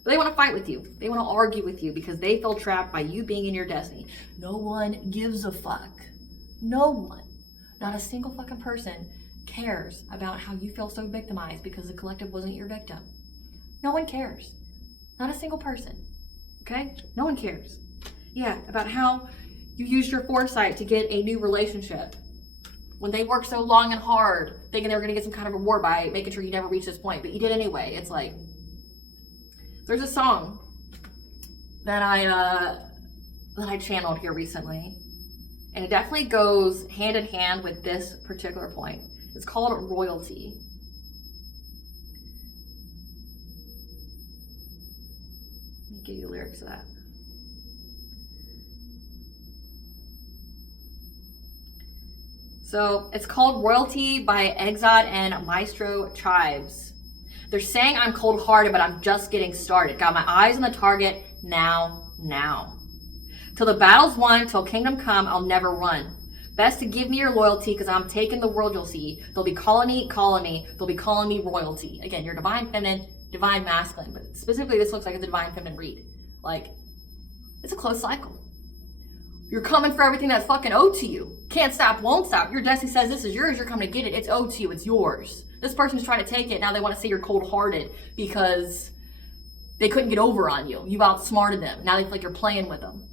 But they want to fight with you. They want to argue with you because they feel trapped by you being in your destiny. No one gives a fuck. No one. Not a single fucking person cares about how you feel so victimized because the collective wasn't your victim. No one cares. Not a single person. Okay? No one cares. Yeah, about how you used your foresight to get a new relationship when they worked so long and hard thinking they were going to get some kind of reward by making sure you never reach this point, but you did anyway. It's like, there's a song that I channeled here recently, and it definitely goes hand in hand with this particular point. It's called Royalty. Let me give you the lyrics of that. So it's called Royalty by Exod and Maestro Chives. They're saying I'm cold-hearted, but I'm just getting started. Got my eyes on the target now. Till the battle's won, till kingdom come, I'll never run. Best to give me your loyalty, because I'm taking the world, you'll see. They'll be calling me. They'll be calling me royalty. Again, you're divine feminine, divine masculine, but specifically this looks like it's a divine feminine read. Like, it's a closed cycle. You're coming for everything that's fucking owed to you. Can't stop, won't stop. Your destiny says this is yours, you're coming to get it. It's owed to you, it's yours. This person's trying to take it, now they want to say you're cold-hearted because they couldn't get over on you. You've outsmarted them. Now they feel like you're playing with them.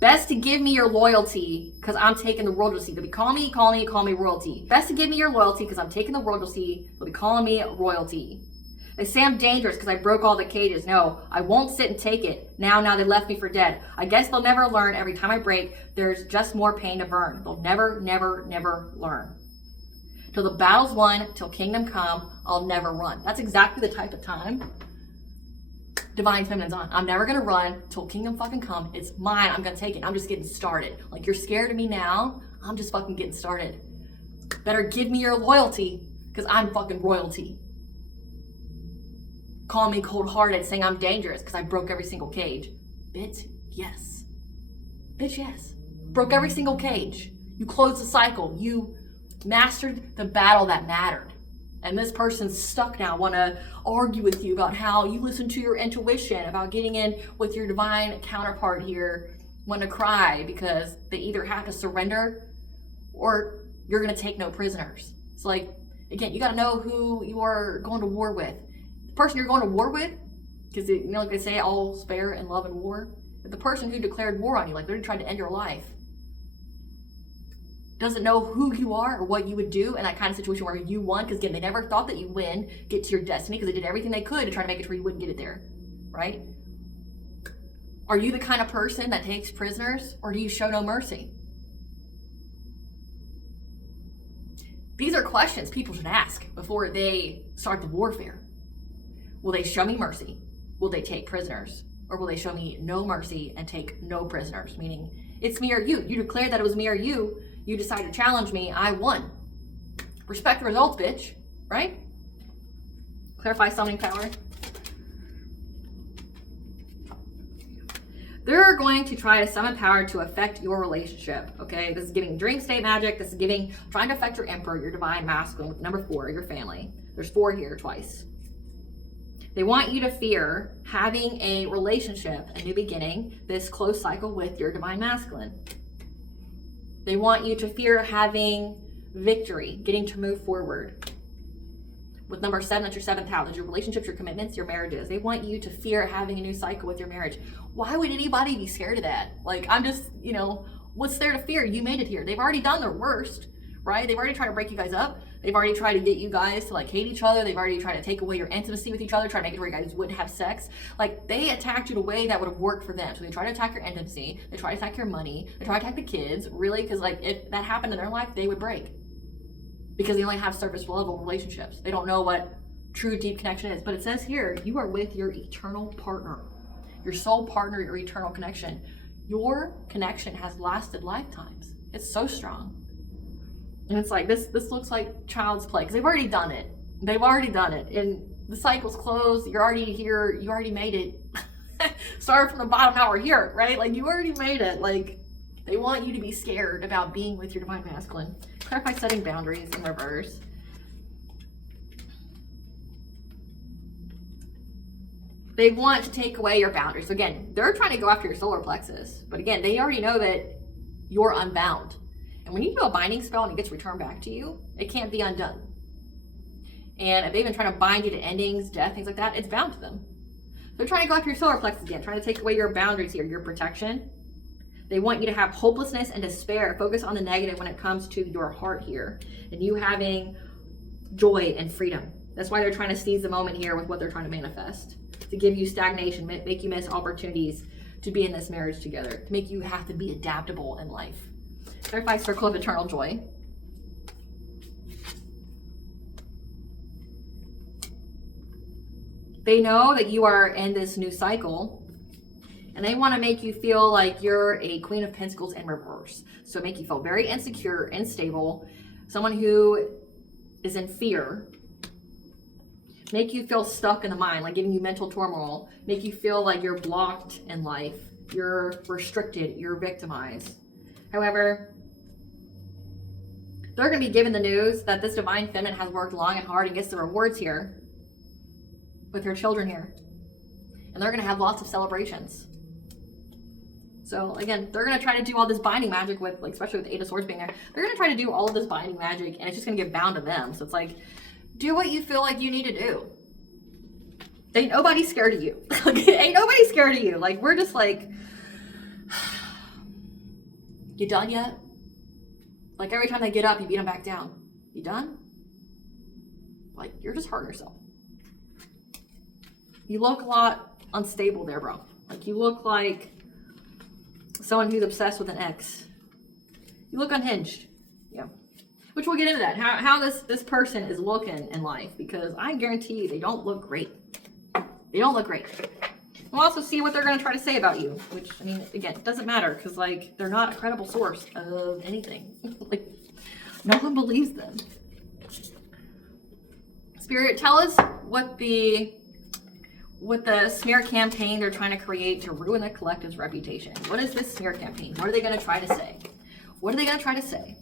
Best to give me your loyalty, because I'm taking the world, you'll see. They'll be calling me royalty. Best to give me your loyalty, because I'm taking the world, you'll see. They'll be calling me royalty. They say I'm dangerous because I broke all the cages. No, I won't sit and take it. Now they left me for dead. I guess they'll never learn. Every time I break, there's just more pain to burn. They'll never learn. Till the battle's won, till kingdom come, I'll never run. That's exactly the type of time Divine Feminine's on. I'm never gonna run till kingdom fucking come. It's mine, I'm gonna take it. I'm just getting started. Like, you're scared of me now, I'm just fucking getting started. Better give me your loyalty, because I'm fucking royalty. Call me cold-hearted, saying I'm dangerous because I broke every single cage. Bitch, yes. Bitch, yes. Broke every single cage. You closed the cycle. You mastered the battle that mattered. And this person's stuck now, want to argue with you about how you listen to your intuition, about getting in with your divine counterpart here, want to cry because they either have to surrender or you're going to take no prisoners. It's like, again, you got to know who you are going to war with. Person you're going to war with, because you know, like they say, all's fair in love and war. If the person who declared war on you, like they're trying to end your life, doesn't know who you are or what you would do in that kind of situation where you won, because again, they never thought that you win, get to your destiny, because they did everything they could to try to make it to where you wouldn't get it there, right? Are you the kind of person that takes prisoners, or do you show no mercy? These are questions people should ask before they start the warfare. Will they show me mercy? Will they take prisoners? Or will they show me no mercy and take no prisoners? Meaning, it's me or you. You declared that it was me or you. You decided to challenge me. I won. Respect the results, bitch. Right? Clarify summoning power. They're going to try to summon power to affect your relationship, okay? This is giving dream state magic. This is giving, trying to affect your emperor, your divine masculine, with number 4, your family. There's 4 here twice. They want you to fear having a relationship, a new beginning, this close cycle with your divine masculine. They want you to fear having victory, getting to move forward. With number 7, that's your 7th house, your relationships, your commitments, your marriages. They want you to fear having a new cycle with your marriage. Why would anybody be scared of that? Like, I'm just, you know, what's there to fear? You made it here. They've already done their worst, right? They've already tried to break you guys up. They've already tried to get you guys to like hate each other. They've already tried to take away your intimacy with each other, try to make it where you guys wouldn't have sex. Like, they attacked you in a way that would have worked for them. So they try to attack your intimacy. They try to attack your money. They try to attack the kids, really, because like if that happened in their life, they would break. Because they only have surface level relationships. They don't know what true deep connection is. But it says here, you are with your eternal partner. Your soul partner, your eternal connection. Your connection has lasted lifetimes. It's so strong. And it's like, this looks like child's play, because they've already done it. They've already done it. And the cycle's closed. You're already here. You already made it. Started from the bottom, now we're here, right? Like, you already made it. Like, They want you to be scared about being with your divine masculine. Clarify setting boundaries in reverse. They want to take away your boundaries. So again, they're trying to go after your solar plexus. But again, they already know that you're unbound. And when you do a binding spell and it gets returned back to you, it can't be undone. And if they've been trying to bind you to endings, death, things like that, it's bound to them. They're trying to go after your solar plexus again, trying to take away your boundaries here, your protection. They want you to have hopelessness and despair. Focus on the negative when it comes to your heart here. And you having joy and freedom. That's why they're trying to seize the moment here with what they're trying to manifest. To give you stagnation, make you miss opportunities to be in this marriage together. To make you have to be adaptable in life. Clarify circle of eternal joy. They know that you are in this new cycle, and they want to make you feel like you're a Queen of Pentacles in reverse. So make you feel very insecure, unstable, someone who is in fear, make you feel stuck in the mind, like giving you mental turmoil, make you feel like you're blocked in life, you're restricted, you're victimized. However, they're going to be given the news that this divine feminine has worked long and hard and gets the rewards here with her children here. And they're going to have lots of celebrations. So again, they're going to try to do all this binding magic with, like, especially with the Eight of Swords being there, they're going to try to do all of this binding magic and it's just going to get bound to them. So it's like, do what you feel like you need to do. Ain't nobody scared of you. Ain't nobody scared of you. Like, we're just like, you done yet? Like, every time they get up, you beat them back down. You done? Like, you're just hurting yourself. You look a lot unstable there, bro. Like, you look like someone who's obsessed with an ex. You look unhinged. Yeah. Which we'll get into that. How this person is looking in life. Because I guarantee you, they don't look great. They don't look great. We'll also see what they're going to try to say about you. Which, I mean, again, it doesn't matter. Because, like, they're not a credible source of anything. Like, no one believes them. Spirit, tell us what the smear campaign they're trying to create to ruin the collective's reputation. What is this smear campaign? What are they going to try to say? What are they going to try to say?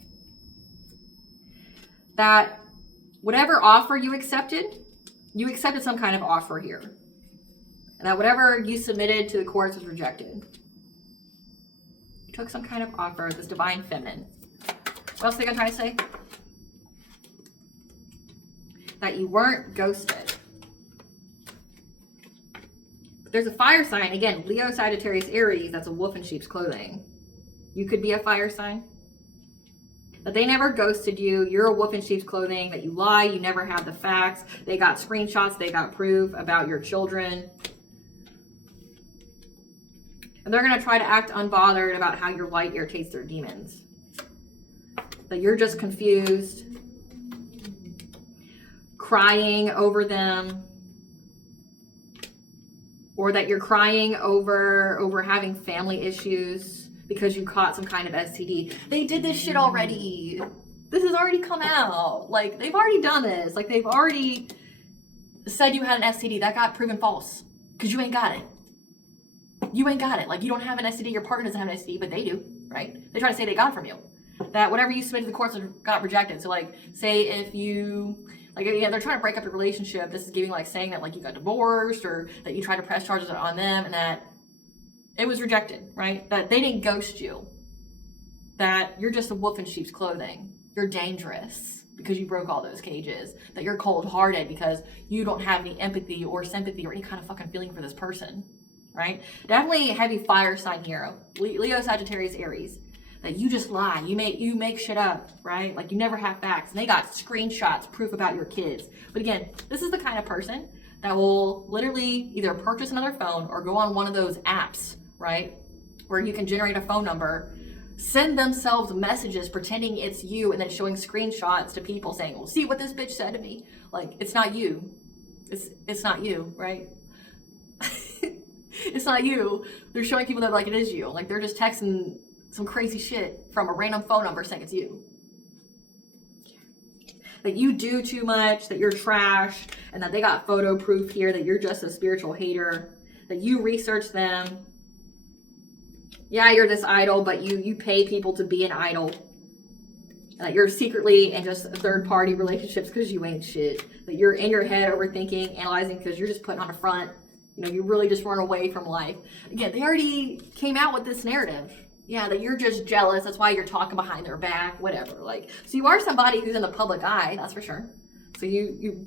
That whatever offer you accepted some kind of offer here. And that whatever you submitted to the courts was rejected. You took some kind of offer, this divine feminine. What else are they going to try to say? That you weren't ghosted. There's a fire sign, again, Leo, Sagittarius, Aries, that's a wolf in sheep's clothing. You could be a fire sign. That they never ghosted you, you're a wolf in sheep's clothing, that you lie, you never have the facts, they got screenshots, they got proof about your children. And they're going to try to act unbothered about how your light irritates their demons. That you're just confused, crying over them, or that you're crying over having family issues because you caught some kind of STD. They did this shit already. This has already come out. Like, they've already done this. Like, they've already said you had an STD. That got proven false because you ain't got it. You ain't got it. Like, you don't have an STD. Your partner doesn't have an STD, but they do, right? They try to say they got it from you. That whatever you submitted to the courts got rejected. So, like, say if you... Like, yeah, they're trying to break up your relationship. This is giving, like, saying that, like, you got divorced or that you tried to press charges on them and that it was rejected, right? That they didn't ghost you. That you're just a wolf in sheep's clothing. You're dangerous because you broke all those cages. That you're cold-hearted because you don't have any empathy or sympathy or any kind of fucking feeling for this person, right? Definitely a heavy fire sign here. Leo, Sagittarius, Aries. That you just lie, you make shit up, right? Like, you never have facts. And they got screenshots, proof about your kids. But again, this is the kind of person that will literally either purchase another phone or go on one of those apps, right? Where you can generate a phone number, send themselves messages pretending it's you, and then showing screenshots to people saying, well, see what this bitch said to me. Like, it's not you. It's not you, right? It's not you. They're showing people that, like, it is you. Like, they're just texting some crazy shit from a random phone number saying it's you. That you do too much, that you're trash, and that they got photo proof here that you're just a spiritual hater, that you research them. Yeah, you're this idol, but you pay people to be an idol. You're secretly in just third-party relationships because you ain't shit. That you're in your head overthinking, analyzing because you're just putting on a front. You really just run away from life. Again, they already came out with this narrative. Yeah, that you're just jealous. That's why you're talking behind their back, whatever. So you are somebody who's in the public eye, that's for sure. So you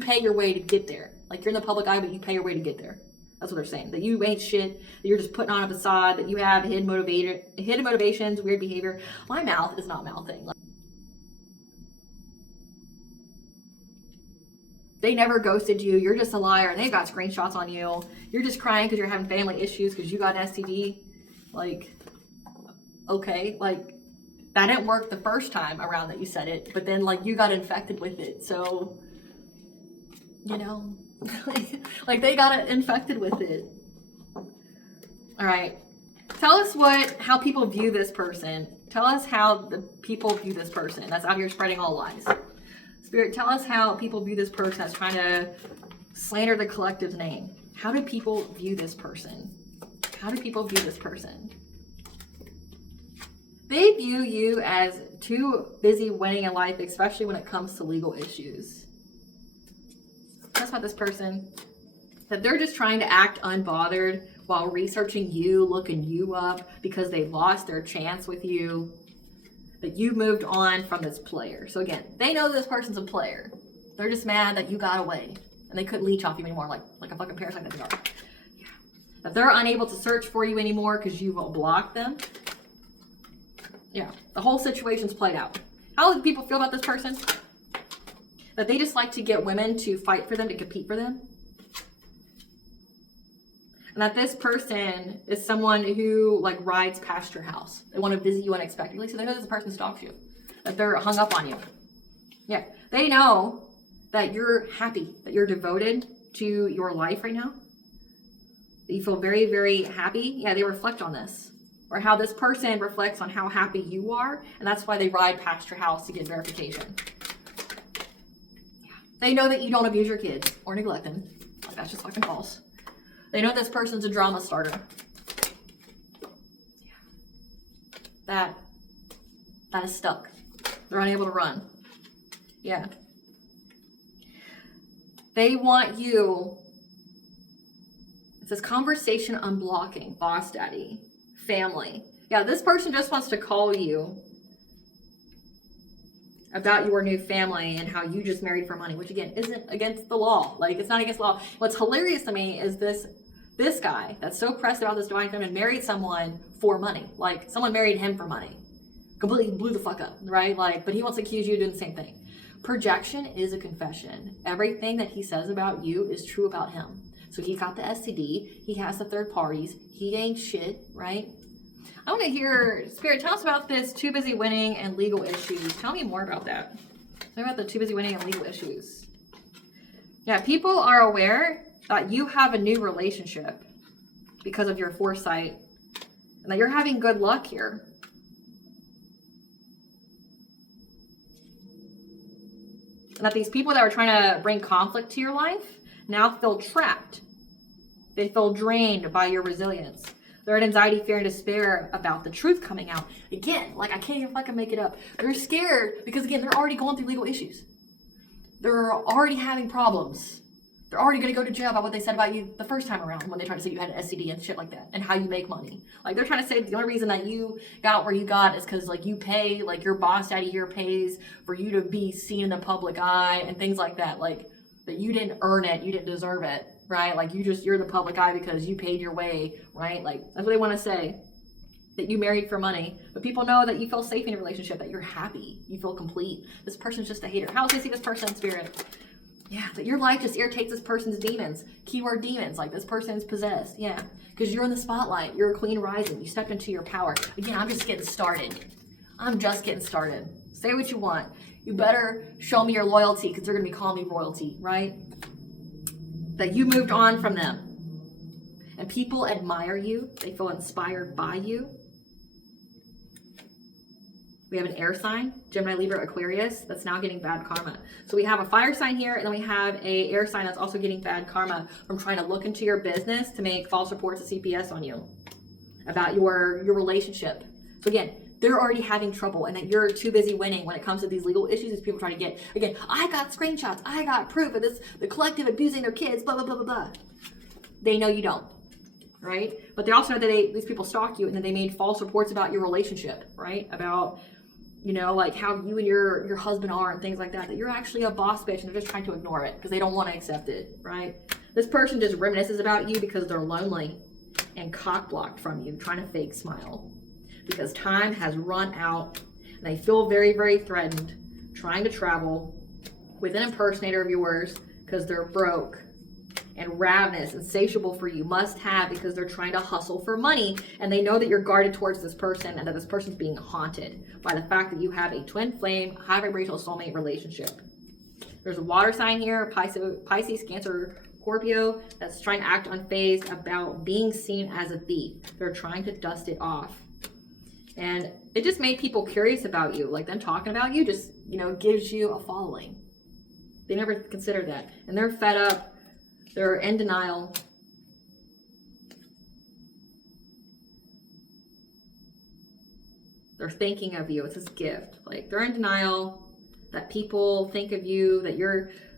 pay your way to get there. You're in the public eye, but you pay your way to get there. That's what they're saying. That you ain't shit. That you're just putting on a facade. That you have hidden motivations, weird behavior. My mouth is not mouthing. They never ghosted you. You're just a liar. And they've got screenshots on you. You're just crying because you're having family issues because you got an STD. Okay. That didn't work the first time around that you said it. But then, you got infected with it. So, they got infected with it. All right. Tell us how people view this person. Tell us how the people view this person that's out here spreading all lies. Spirit, tell us how people view this person that's trying to slander the collective's name. How do people view this person? How do people view this person? They view you as too busy winning in life, especially when it comes to legal issues. That's about this person. That they're just trying to act unbothered while researching you, looking you up because they lost their chance with you. That you moved on from this player. So again, they know this person's a player. They're just mad that you got away and they couldn't leech off you anymore like a fucking parasite that they are. Yeah. That they're unable to search for you anymore because you've blocked them. Yeah, the whole situation's played out. How do people feel about this person? That they just like to get women to fight for them, to compete for them. And that this person is someone who rides past your house. They want to visit you unexpectedly, so they know this person stalks you. That they're hung up on you. Yeah, they know that you're happy, that you're devoted to your life right now. That you feel very, very happy. Yeah, they reflect on this. Or how this person reflects on how happy you are, and that's why they ride past your house to get verification. Yeah. They know that you don't abuse your kids or neglect them. That's just fucking false. They know this person's a drama starter. Yeah. That is stuck. They're unable to run. Yeah. They want you. It says conversation unblocking, boss daddy, family. Yeah, this person just wants to call you about your new family and how you just married for money, which again isn't against the law. It's not against the law. What's hilarious to me is this guy that's so pressed about this divine feminine married someone for money. Someone married him for money. Completely blew the fuck up, right? But he wants to accuse you of doing the same thing. Projection is a confession. Everything that he says about you is true about him. So he got the STD. He has the third parties. He ain't shit, right? I want to hear, Spirit, tell us about this too busy winning and legal issues. Tell me more about that. Tell me about the too busy winning and legal issues. Yeah, people are aware that you have a new relationship because of your foresight and that you're having good luck here. And that these people that are trying to bring conflict to your life now feel trapped. They feel drained by your resilience. They're in anxiety, fear, and despair about the truth coming out. Again, I can't even fucking make it up. They're scared because, again, they're already going through legal issues. They're already having problems. They're already going to go to jail about what they said about you the first time around when they tried to say you had an STD and shit like that and how you make money. They're trying to say the only reason that you got where you got is because, you pay, your boss daddy here pays for you to be seen in the public eye and things like that. That you didn't earn it, you didn't deserve it, right? You're the public eye because you paid your way, right? That's what they want to say. That you married for money. But people know that you feel safe in a relationship, that you're happy, you feel complete. This person's just a hater. How else do you see this person in spirit? Yeah, that your life just irritates this person's demons. Keyword demons, this person's possessed. Yeah, because you're in the spotlight. You're a queen rising. You stepped into your power. Again, I'm just getting started. Say what you want. You better show me your loyalty because they're going to be calling me royalty, right? That you moved on from them. And people admire you. They feel inspired by you. We have an air sign, Gemini, Libra, Aquarius, that's now getting bad karma. So we have a fire sign here, and then we have a air sign that's also getting bad karma from trying to look into your business to make false reports of CPS on you. about your relationship. So again, they're already having trouble, and that you're too busy winning when it comes to these legal issues. These people try to get, again, I got screenshots, I got proof of this, the collective abusing their kids, blah, blah, blah, blah, blah. They know you don't, right? But they also know that these people stalk you, and then they made false reports about your relationship, right? About, you know, like how you and your husband are and things like that, that you're actually a boss bitch, and they're just trying to ignore it because they don't want to accept it, right? This person just reminisces about you because they're lonely and cock-blocked from you, trying to fake smile. Because time has run out, and they feel very, very threatened, trying to travel with an impersonator of yours because they're broke and ravenous, insatiable for you, must have, because they're trying to hustle for money, and they know that you're guarded towards this person, and that this person's being haunted by the fact that you have a twin flame, high vibrational soulmate relationship. There's a water sign here, Pisces, Cancer, Scorpio, that's trying to act unfazed about being seen as a thief. They're trying to dust it off. And it just made people curious about you. Like, them talking about you just, you know, gives you a following. They never consider that. And they're fed up. They're in denial. They're thinking of you. It's this gift. Like, they're in denial that people think of you, that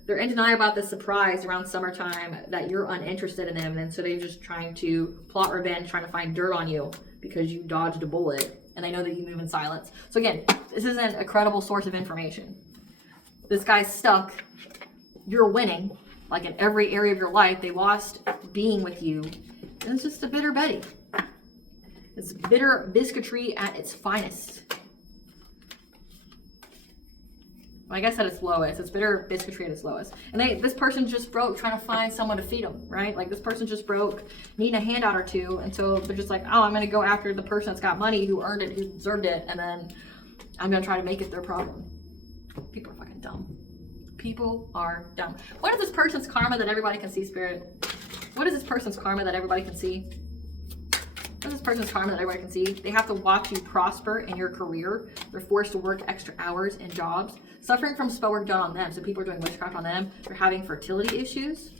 they're in denial about the surprise around summertime, that you're uninterested in them. And so they're just trying to plot revenge, trying to find dirt on you because you dodged a bullet. And I know that you move in silence. So again, this isn't a credible source of information. This guy's stuck. You're winning. Like, in every area of your life, they lost being with you. And it's just a bitter Betty. It's bitter biscuitry at its finest. Well, I guess at its lowest. It's bitter biscuitry at its lowest. And this person just broke trying to find someone to feed them, right? Like, this person just broke, needing a handout or two. And so they're just like, oh, I'm going to go after the person that's got money, who earned it, who deserved it. And then I'm going to try to make it their problem. People are fucking dumb. People are dumb. What is this person's karma that everybody can see, Spirit? What is this person's karma that everybody can see? What is this person's karma that everybody can see? They have to watch you prosper in your career. They're forced to work extra hours in jobs. Suffering from spell work done on them. So people are doing witchcraft on them. They're having fertility issues.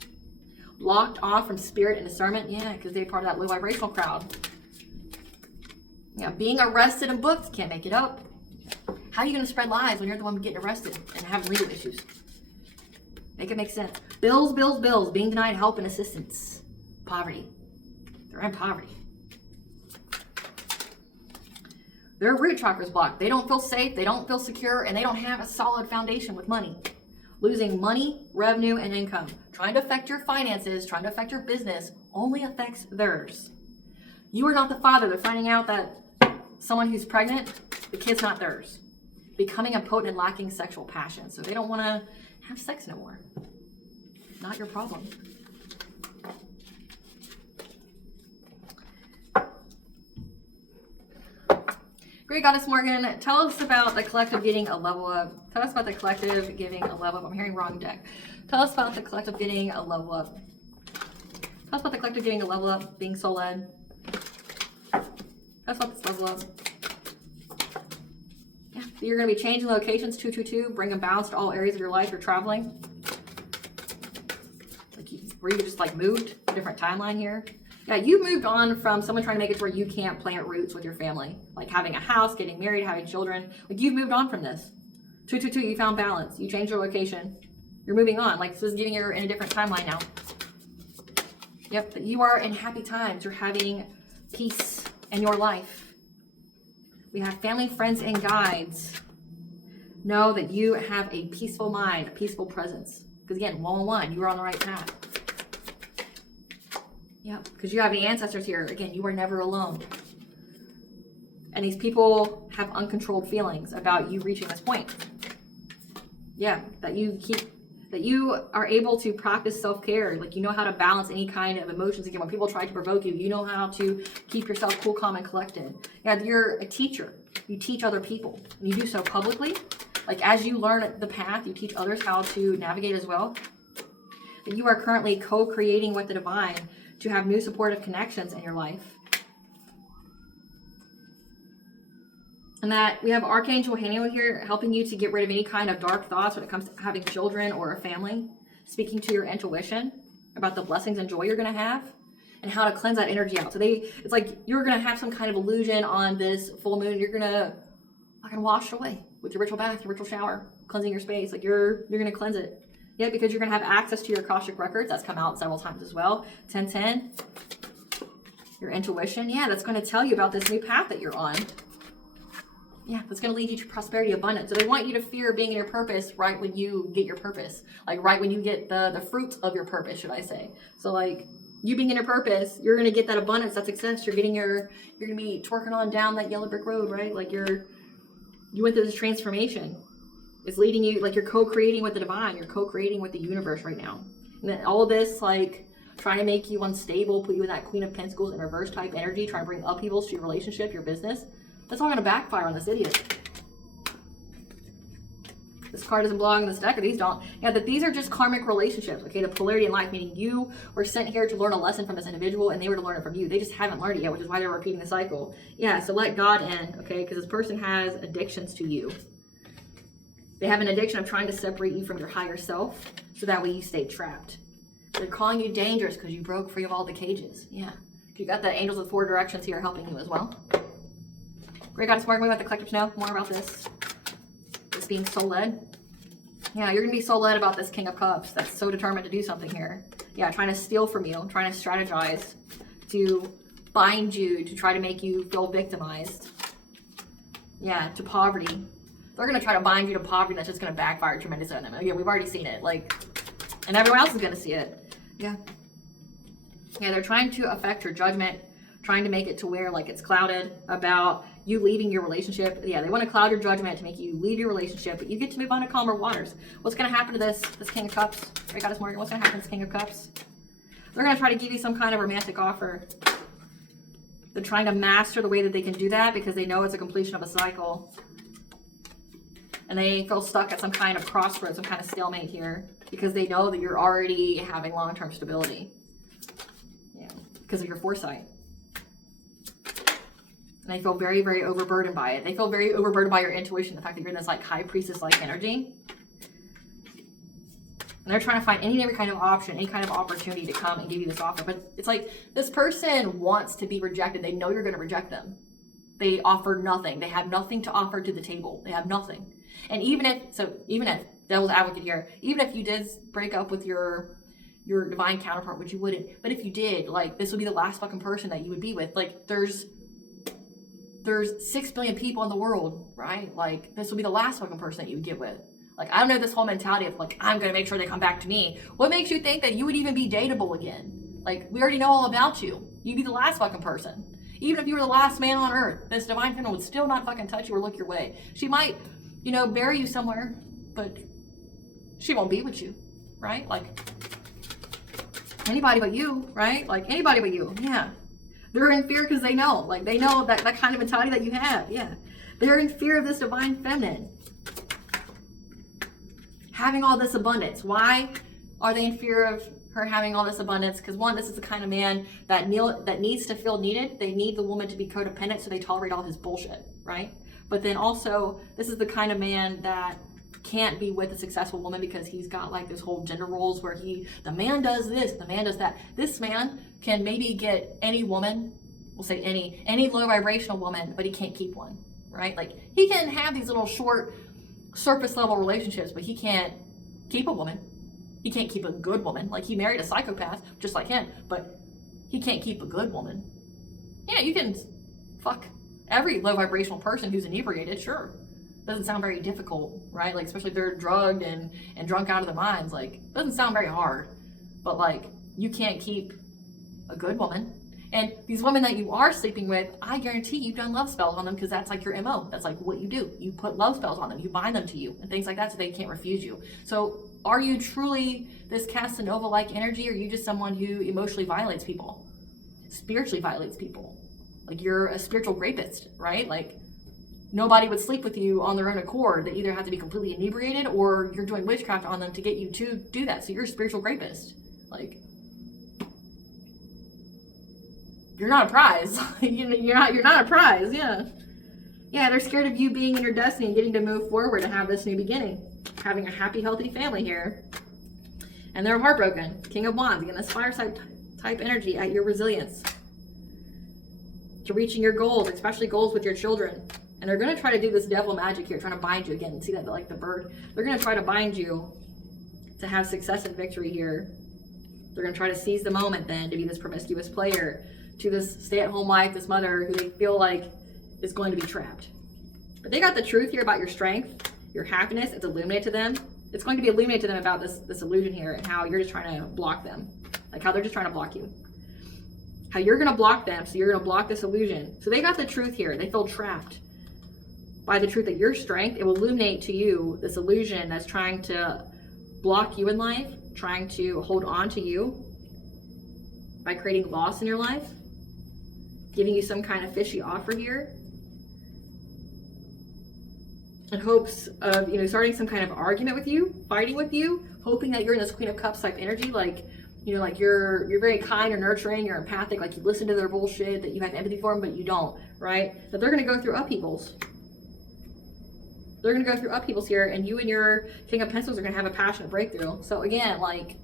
Blocked off from spirit and discernment. Yeah, because they're part of that low vibrational crowd. Yeah, being arrested and booked. Can't make it up. How are you going to spread lies when you're the one getting arrested and having legal issues? Make it make sense. Bills, bills, bills. Being denied help and assistance. Poverty. They're in poverty. Their root chakra's blocked. They don't feel safe, they don't feel secure, and they don't have a solid foundation with money. Losing money, revenue, and income. Trying to affect your finances, trying to affect your business, only affects theirs. You are not the father. They're finding out that someone who's pregnant, the kid's not theirs. Becoming impotent and lacking sexual passion. So they don't want to have sex no more. Not your problem. Great Goddess Morgan, tell us about the collective getting a level up. Tell us about the collective giving a level up. I'm hearing wrong deck. Tell us about the collective getting a level up. Tell us about the collective getting a level up, being soul led. Tell us about this level up. Yeah, you're going to be changing locations, 222, bringing balance to all areas of your life. You're traveling. Like where you just like moved, a different timeline here. Yeah, you moved on from someone trying to make it to where you can't plant roots with your family. Like having a house, getting married, having children. Like you've moved on from this. 222, you found balance. You changed your location. You're moving on. Like this is giving you in a different timeline now. Yep, but you are in happy times. You're having peace in your life. We have family, friends, and guides. Know that you have a peaceful mind, a peaceful presence. Because again, 111, you are on the right path. Yeah, because you have the ancestors here. Again, you are never alone. And these people have uncontrolled feelings about you reaching this point. Yeah, that you are able to practice self-care. Like you know how to balance any kind of emotions. Again, when people try to provoke you, you know how to keep yourself cool, calm, and collected. Yeah, you're a teacher. You teach other people. And you do so publicly. Like as you learn the path, you teach others how to navigate as well. And you are currently co-creating with the divine to have new supportive connections in your life. And that we have Archangel Haniel here helping you to get rid of any kind of dark thoughts when it comes to having children or a family, speaking to your intuition about the blessings and joy you're going to have, and how to cleanse that energy out. So it's like you're going to have some kind of illusion on this full moon. You're going to fucking wash it away with your ritual bath, your ritual shower, cleansing your space. Like you're going to cleanse it. Yeah, because you're going to have access to your Akashic records. That's come out several times as well. 1010. Your intuition. Yeah, that's going to tell you about this new path that you're on. Yeah, that's going to lead you to prosperity, abundance. So they want you to fear being in your purpose right when you get your purpose. Like right when you get the fruits of your purpose, should I say. So like you being in your purpose, you're going to get that abundance, that success. You're going to be twerking on down that yellow brick road, right? Like you went through this transformation. It's leading you, like you're co-creating with the divine. You're co-creating with the universe right now. And then all this, like trying to make you unstable, put you in that Queen of Pentacles in reverse type energy, trying to bring upheavals to your relationship, your business. That's all going to backfire on this idiot. This card doesn't belong in this deck, or these don't. Yeah, that these are just karmic relationships, okay? The polarity in life, meaning you were sent here to learn a lesson from this individual, and they were to learn it from you. They just haven't learned it yet, which is why they're repeating the cycle. Yeah, so let God in, okay? Because this person has addictions to you. They have an addiction of trying to separate you from your higher self, so that way you stay trapped. They're calling you dangerous because you broke free of all the cages. Yeah. You got the angels of 4 directions here helping you as well. Great Goddess Mark, we want the collective to know more about this. This being soul-led. Yeah, you're going to be soul-led about this King of Cups that's so determined to do something here. Yeah, trying to steal from you, trying to strategize, to bind you, to try to make you feel victimized. Yeah, to poverty. They're going to try to bind you to poverty that's just going to backfire tremendously on them. Yeah, we've already seen it. Like, and everyone else is going to see it. Yeah. Yeah, they're trying to affect your judgment, trying to make it to where like it's clouded about you leaving your relationship. Yeah, they want to cloud your judgment to make you leave your relationship, but you get to move on to calmer waters. What's going to happen to this King of Cups? Right, Goddess Morgan, what's going to happen to this King of Cups? They're going to try to give you some kind of romantic offer. They're trying to master the way that they can do that because they know it's a completion of a cycle. And they feel stuck at some kind of crossroads, some kind of stalemate here because they know that you're already having long-term stability. Yeah, because of your foresight. And they feel very, very overburdened by it. They feel very overburdened by your intuition, the fact that you're in this like high priestess-like energy. And they're trying to find any and every kind of option, any kind of opportunity to come and give you this offer. But it's like this person wants to be rejected. They know you're going to reject them. They offer nothing. They have nothing to offer to the table. They have nothing. And even if devil's advocate here, even if you did break up with your divine counterpart, which you wouldn't, but if you did, like this would be the last fucking person that you would be with. Like there's 6 billion people in the world, right? Like this will be the last fucking person that you would get with. Like I don't know this whole mentality of like I'm gonna make sure they come back to me. What makes you think that you would even be dateable again? Like we already know all about you. You'd be the last fucking person. Even if you were the last man on earth, this divine feminine would still not fucking touch you or look your way. She might, bury you somewhere, but she won't be with you, right? Like anybody but you, right? Like anybody but you, yeah. They're in fear because they know that kind of mentality that you have, yeah. They're in fear of this divine feminine. Having all this abundance. Why are they in fear of her having all this abundance? Because one, this is the kind of man that needs to feel needed. They need the woman to be codependent, so they tolerate all his bullshit, right? But then also, this is the kind of man that can't be with a successful woman because he's got like this whole gender roles where the man does this, the man does that. This man can maybe get any woman, we'll say any low vibrational woman, but he can't keep one, right? Like he can have these little short surface level relationships, but he can't keep a woman. He can't keep a good woman. Like he married a psychopath just like him, but he can't keep a good woman. Yeah, you can fuck every low vibrational person who's inebriated, sure. Doesn't sound very difficult, right? Like especially if they're drugged and drunk out of their minds, like doesn't sound very hard. But like you can't keep a good woman. And these women that you are sleeping with, I guarantee you've done love spells on them because that's like your MO. That's like what you do. You put love spells on them, you bind them to you and things like that so they can't refuse you. So are you truly this Casanova-like energy, or are you just someone who emotionally violates people, spiritually violates people? Like you're a spiritual rapist, right? Like nobody would sleep with you on their own accord. They either have to be completely inebriated or you're doing witchcraft on them to get you to do that. So you're a spiritual rapist. Like you're not a prize. you're not a prize. Yeah. Yeah, they're scared of you being in your destiny and getting to move forward and have this new beginning. Having a happy, healthy family here. And they're heartbroken. King of Wands. Again, this fire type type energy at your resilience, to reaching your goals, especially goals with your children. And they're going to try to do this devil magic here, trying to bind you again. See that, like the bird? They're going to try to bind you to have success and victory here. They're going to try to seize the moment then to be this promiscuous player, to this stay-at-home wife, this mother who they feel like is going to be trapped. But they got the truth here about your strength, your happiness. It's illuminated to them. It's going to be illuminated to them about this illusion here and how you're just trying to block them. Like how they're just trying to block you. How you're going to block them, so you're going to block this illusion. So they got the truth here. They feel trapped by the truth that your strength, it will illuminate to you this illusion that's trying to block you in life, trying to hold on to you by creating loss in your life, giving you some kind of fishy offer here in hopes of, starting some kind of argument with you, fighting with you, hoping that you're in this Queen of Cups type energy, like, like you're very kind or nurturing, you're empathic, like you listen to their bullshit, that you have empathy for them, but you don't, right? That they're going to go through upheavals. They're going to go through upheavals here, and you and your King of Pentacles are going to have a passionate breakthrough. So again, like,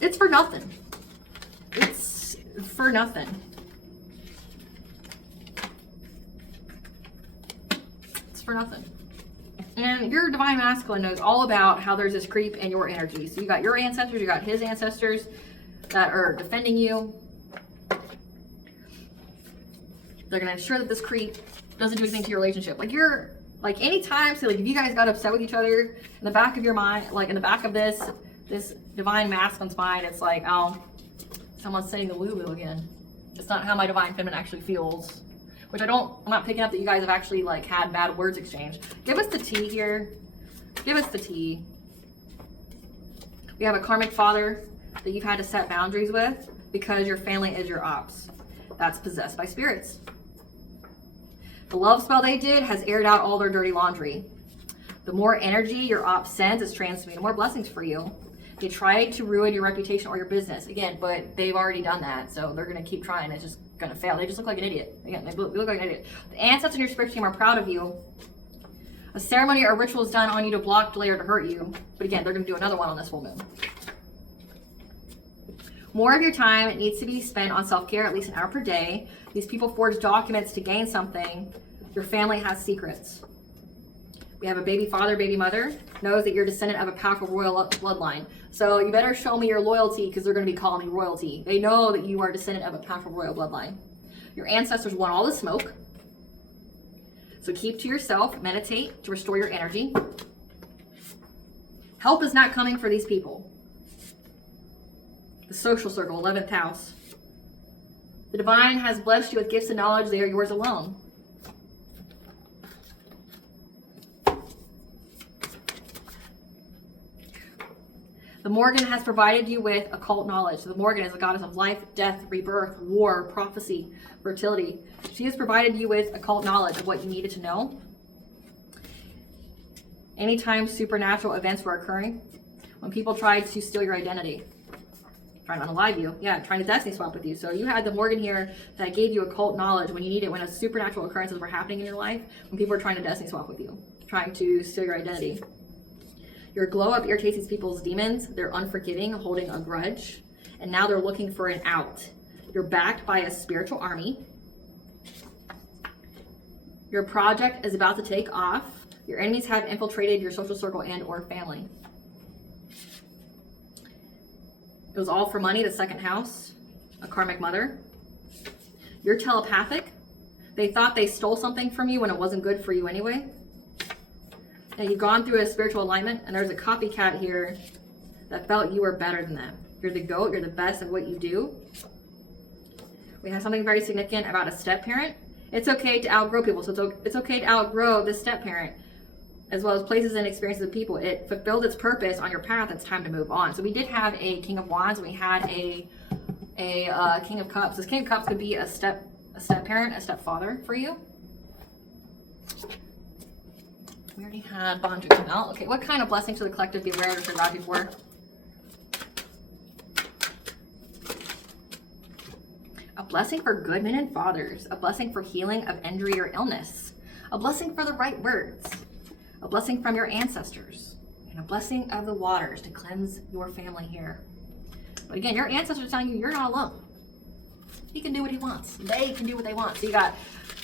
it's for nothing. It's for nothing. It's for nothing. And your divine masculine knows all about how there's this creep in your energy. So you got your ancestors, you got his ancestors that are defending you. They're going to ensure that this creep doesn't do anything to your relationship. Like anytime, so like if you guys got upset with each other, in the back of your mind, like in the back of this divine masculine's mind, it's like, oh, someone's saying the woo-woo again. It's not how my divine feminine actually feels. Which I'm not picking up that you guys have actually like had bad words exchanged. Give us the tea here. Give us the tea. We have a karmic father that you've had to set boundaries with because your family is your ops. That's possessed by spirits. The love spell they did has aired out all their dirty laundry. The more energy your op sends is transmitting more blessings for you. They tried to ruin your reputation or your business. Again, but they've already done that. So they're going to keep trying. It's just going to fail. They just look like an idiot. Again, they look like an idiot. The ancestors in your spirit team are proud of you. A ceremony or ritual is done on you to block, delay, or to hurt you. But again, they're going to do another one on this full moon. More of your time needs to be spent on self-care, at least an hour per day. These people forge documents to gain something. Your family has secrets. We have a baby father, baby mother, knows that you're descendant of a powerful royal bloodline. So you better show me your loyalty because they're going to be calling me royalty. They know that you are descendant of a powerful royal bloodline. Your ancestors want all the smoke. So keep to yourself, meditate to restore your energy. Help is not coming for these people. The social circle, 11th house. The divine has blessed you with gifts and knowledge. They are yours alone. The Morgan has provided you with occult knowledge. So the Morgan is the goddess of life, death, rebirth, war, prophecy, fertility. She has provided you with occult knowledge of what you needed to know. Anytime supernatural events were occurring, when people tried to steal your identity, trying to unalive you, trying to destiny swap with you. So you had the Morgan here that gave you occult knowledge when you needed, when a supernatural occurrences were happening in your life, when people were trying to destiny swap with you, trying to steal your identity. Your glow up irritates these people's demons. They're unforgiving, holding a grudge, and now they're looking for an out. You're backed by a spiritual army. Your project is about to take off. Your enemies have infiltrated your social circle and or family. It was all for money, the second house, a karmic mother. You're telepathic. They thought they stole something from you when it wasn't good for you anyway. And you've gone through a spiritual alignment, and there's a copycat here that felt you were better than them. You're the GOAT, you're the best at what you do. We have something very significant about a step-parent. It's okay to outgrow people, so it's okay to outgrow this step-parent, as well as places and experiences of people. It fulfilled its purpose on your path, it's time to move on. So we did have a King of Wands, and we had a King of Cups. This King of Cups could be a step-parent, a stepfather for you. We already had Bondage come out. Okay, what kind of blessing to the collective be aware of for God before? A blessing for good men and fathers. A blessing for healing of injury or illness. A blessing for the right words. A blessing from your ancestors. And a blessing of the waters to cleanse your family here. But again, your ancestors are telling you you're not alone. He can do what he wants. They can do what they want. So you got,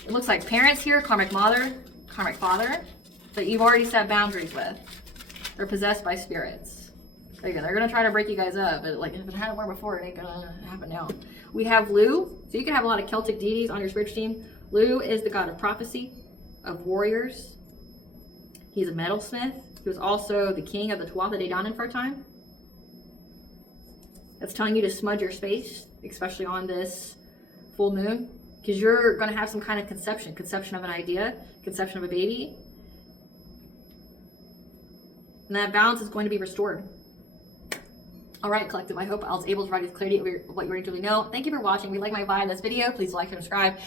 it looks like parents here, karmic mother, karmic father, that you've already set boundaries with. They're possessed by spirits. Again, they're going to try to break you guys up, but like if it hadn't worked before, it ain't going to happen now. We have Lu. So you can have a lot of Celtic deities on your spiritual team. Lu is the god of prophecy, of warriors. He's a metalsmith. He was also the king of the Tuatha De Danann for a time. That's telling you to smudge your space, especially on this full moon, because you're going to have some kind of conception of an idea, conception of a baby. And that balance is going to be restored. All right, collective, I hope I was able to provide you clarity of what you already truly know. Thank you for watching. If you like my vibe in this video, please like and subscribe.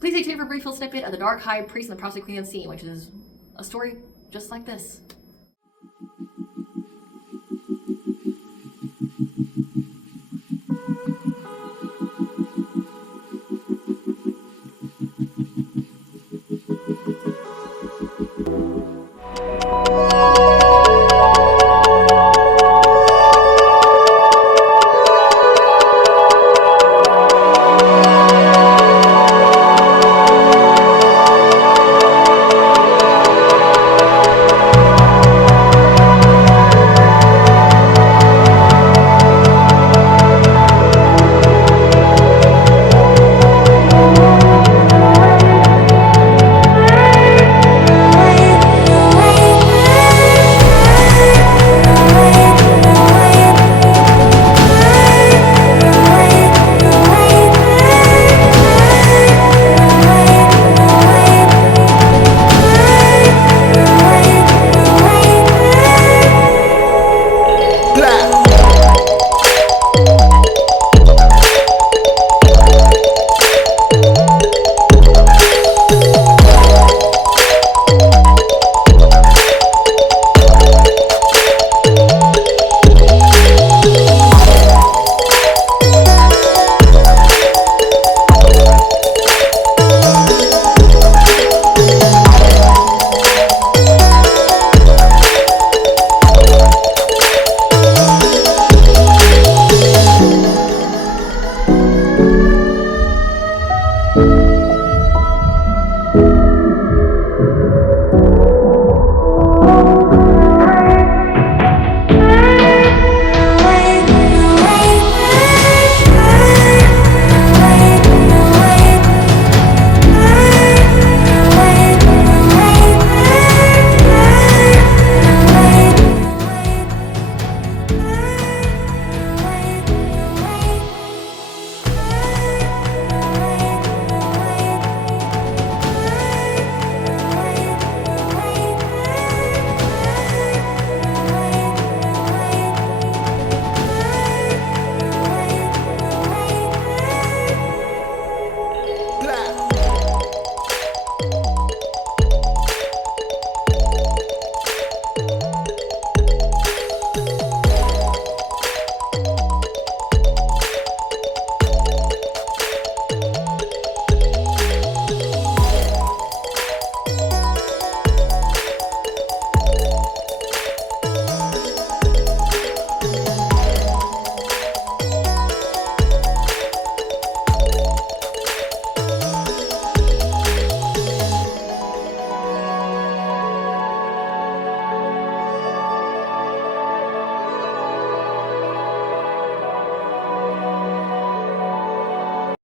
Please stay tuned for a brief little snippet of the Dark High Priest and the Prophecy Queen Unseen, which is a story just like this.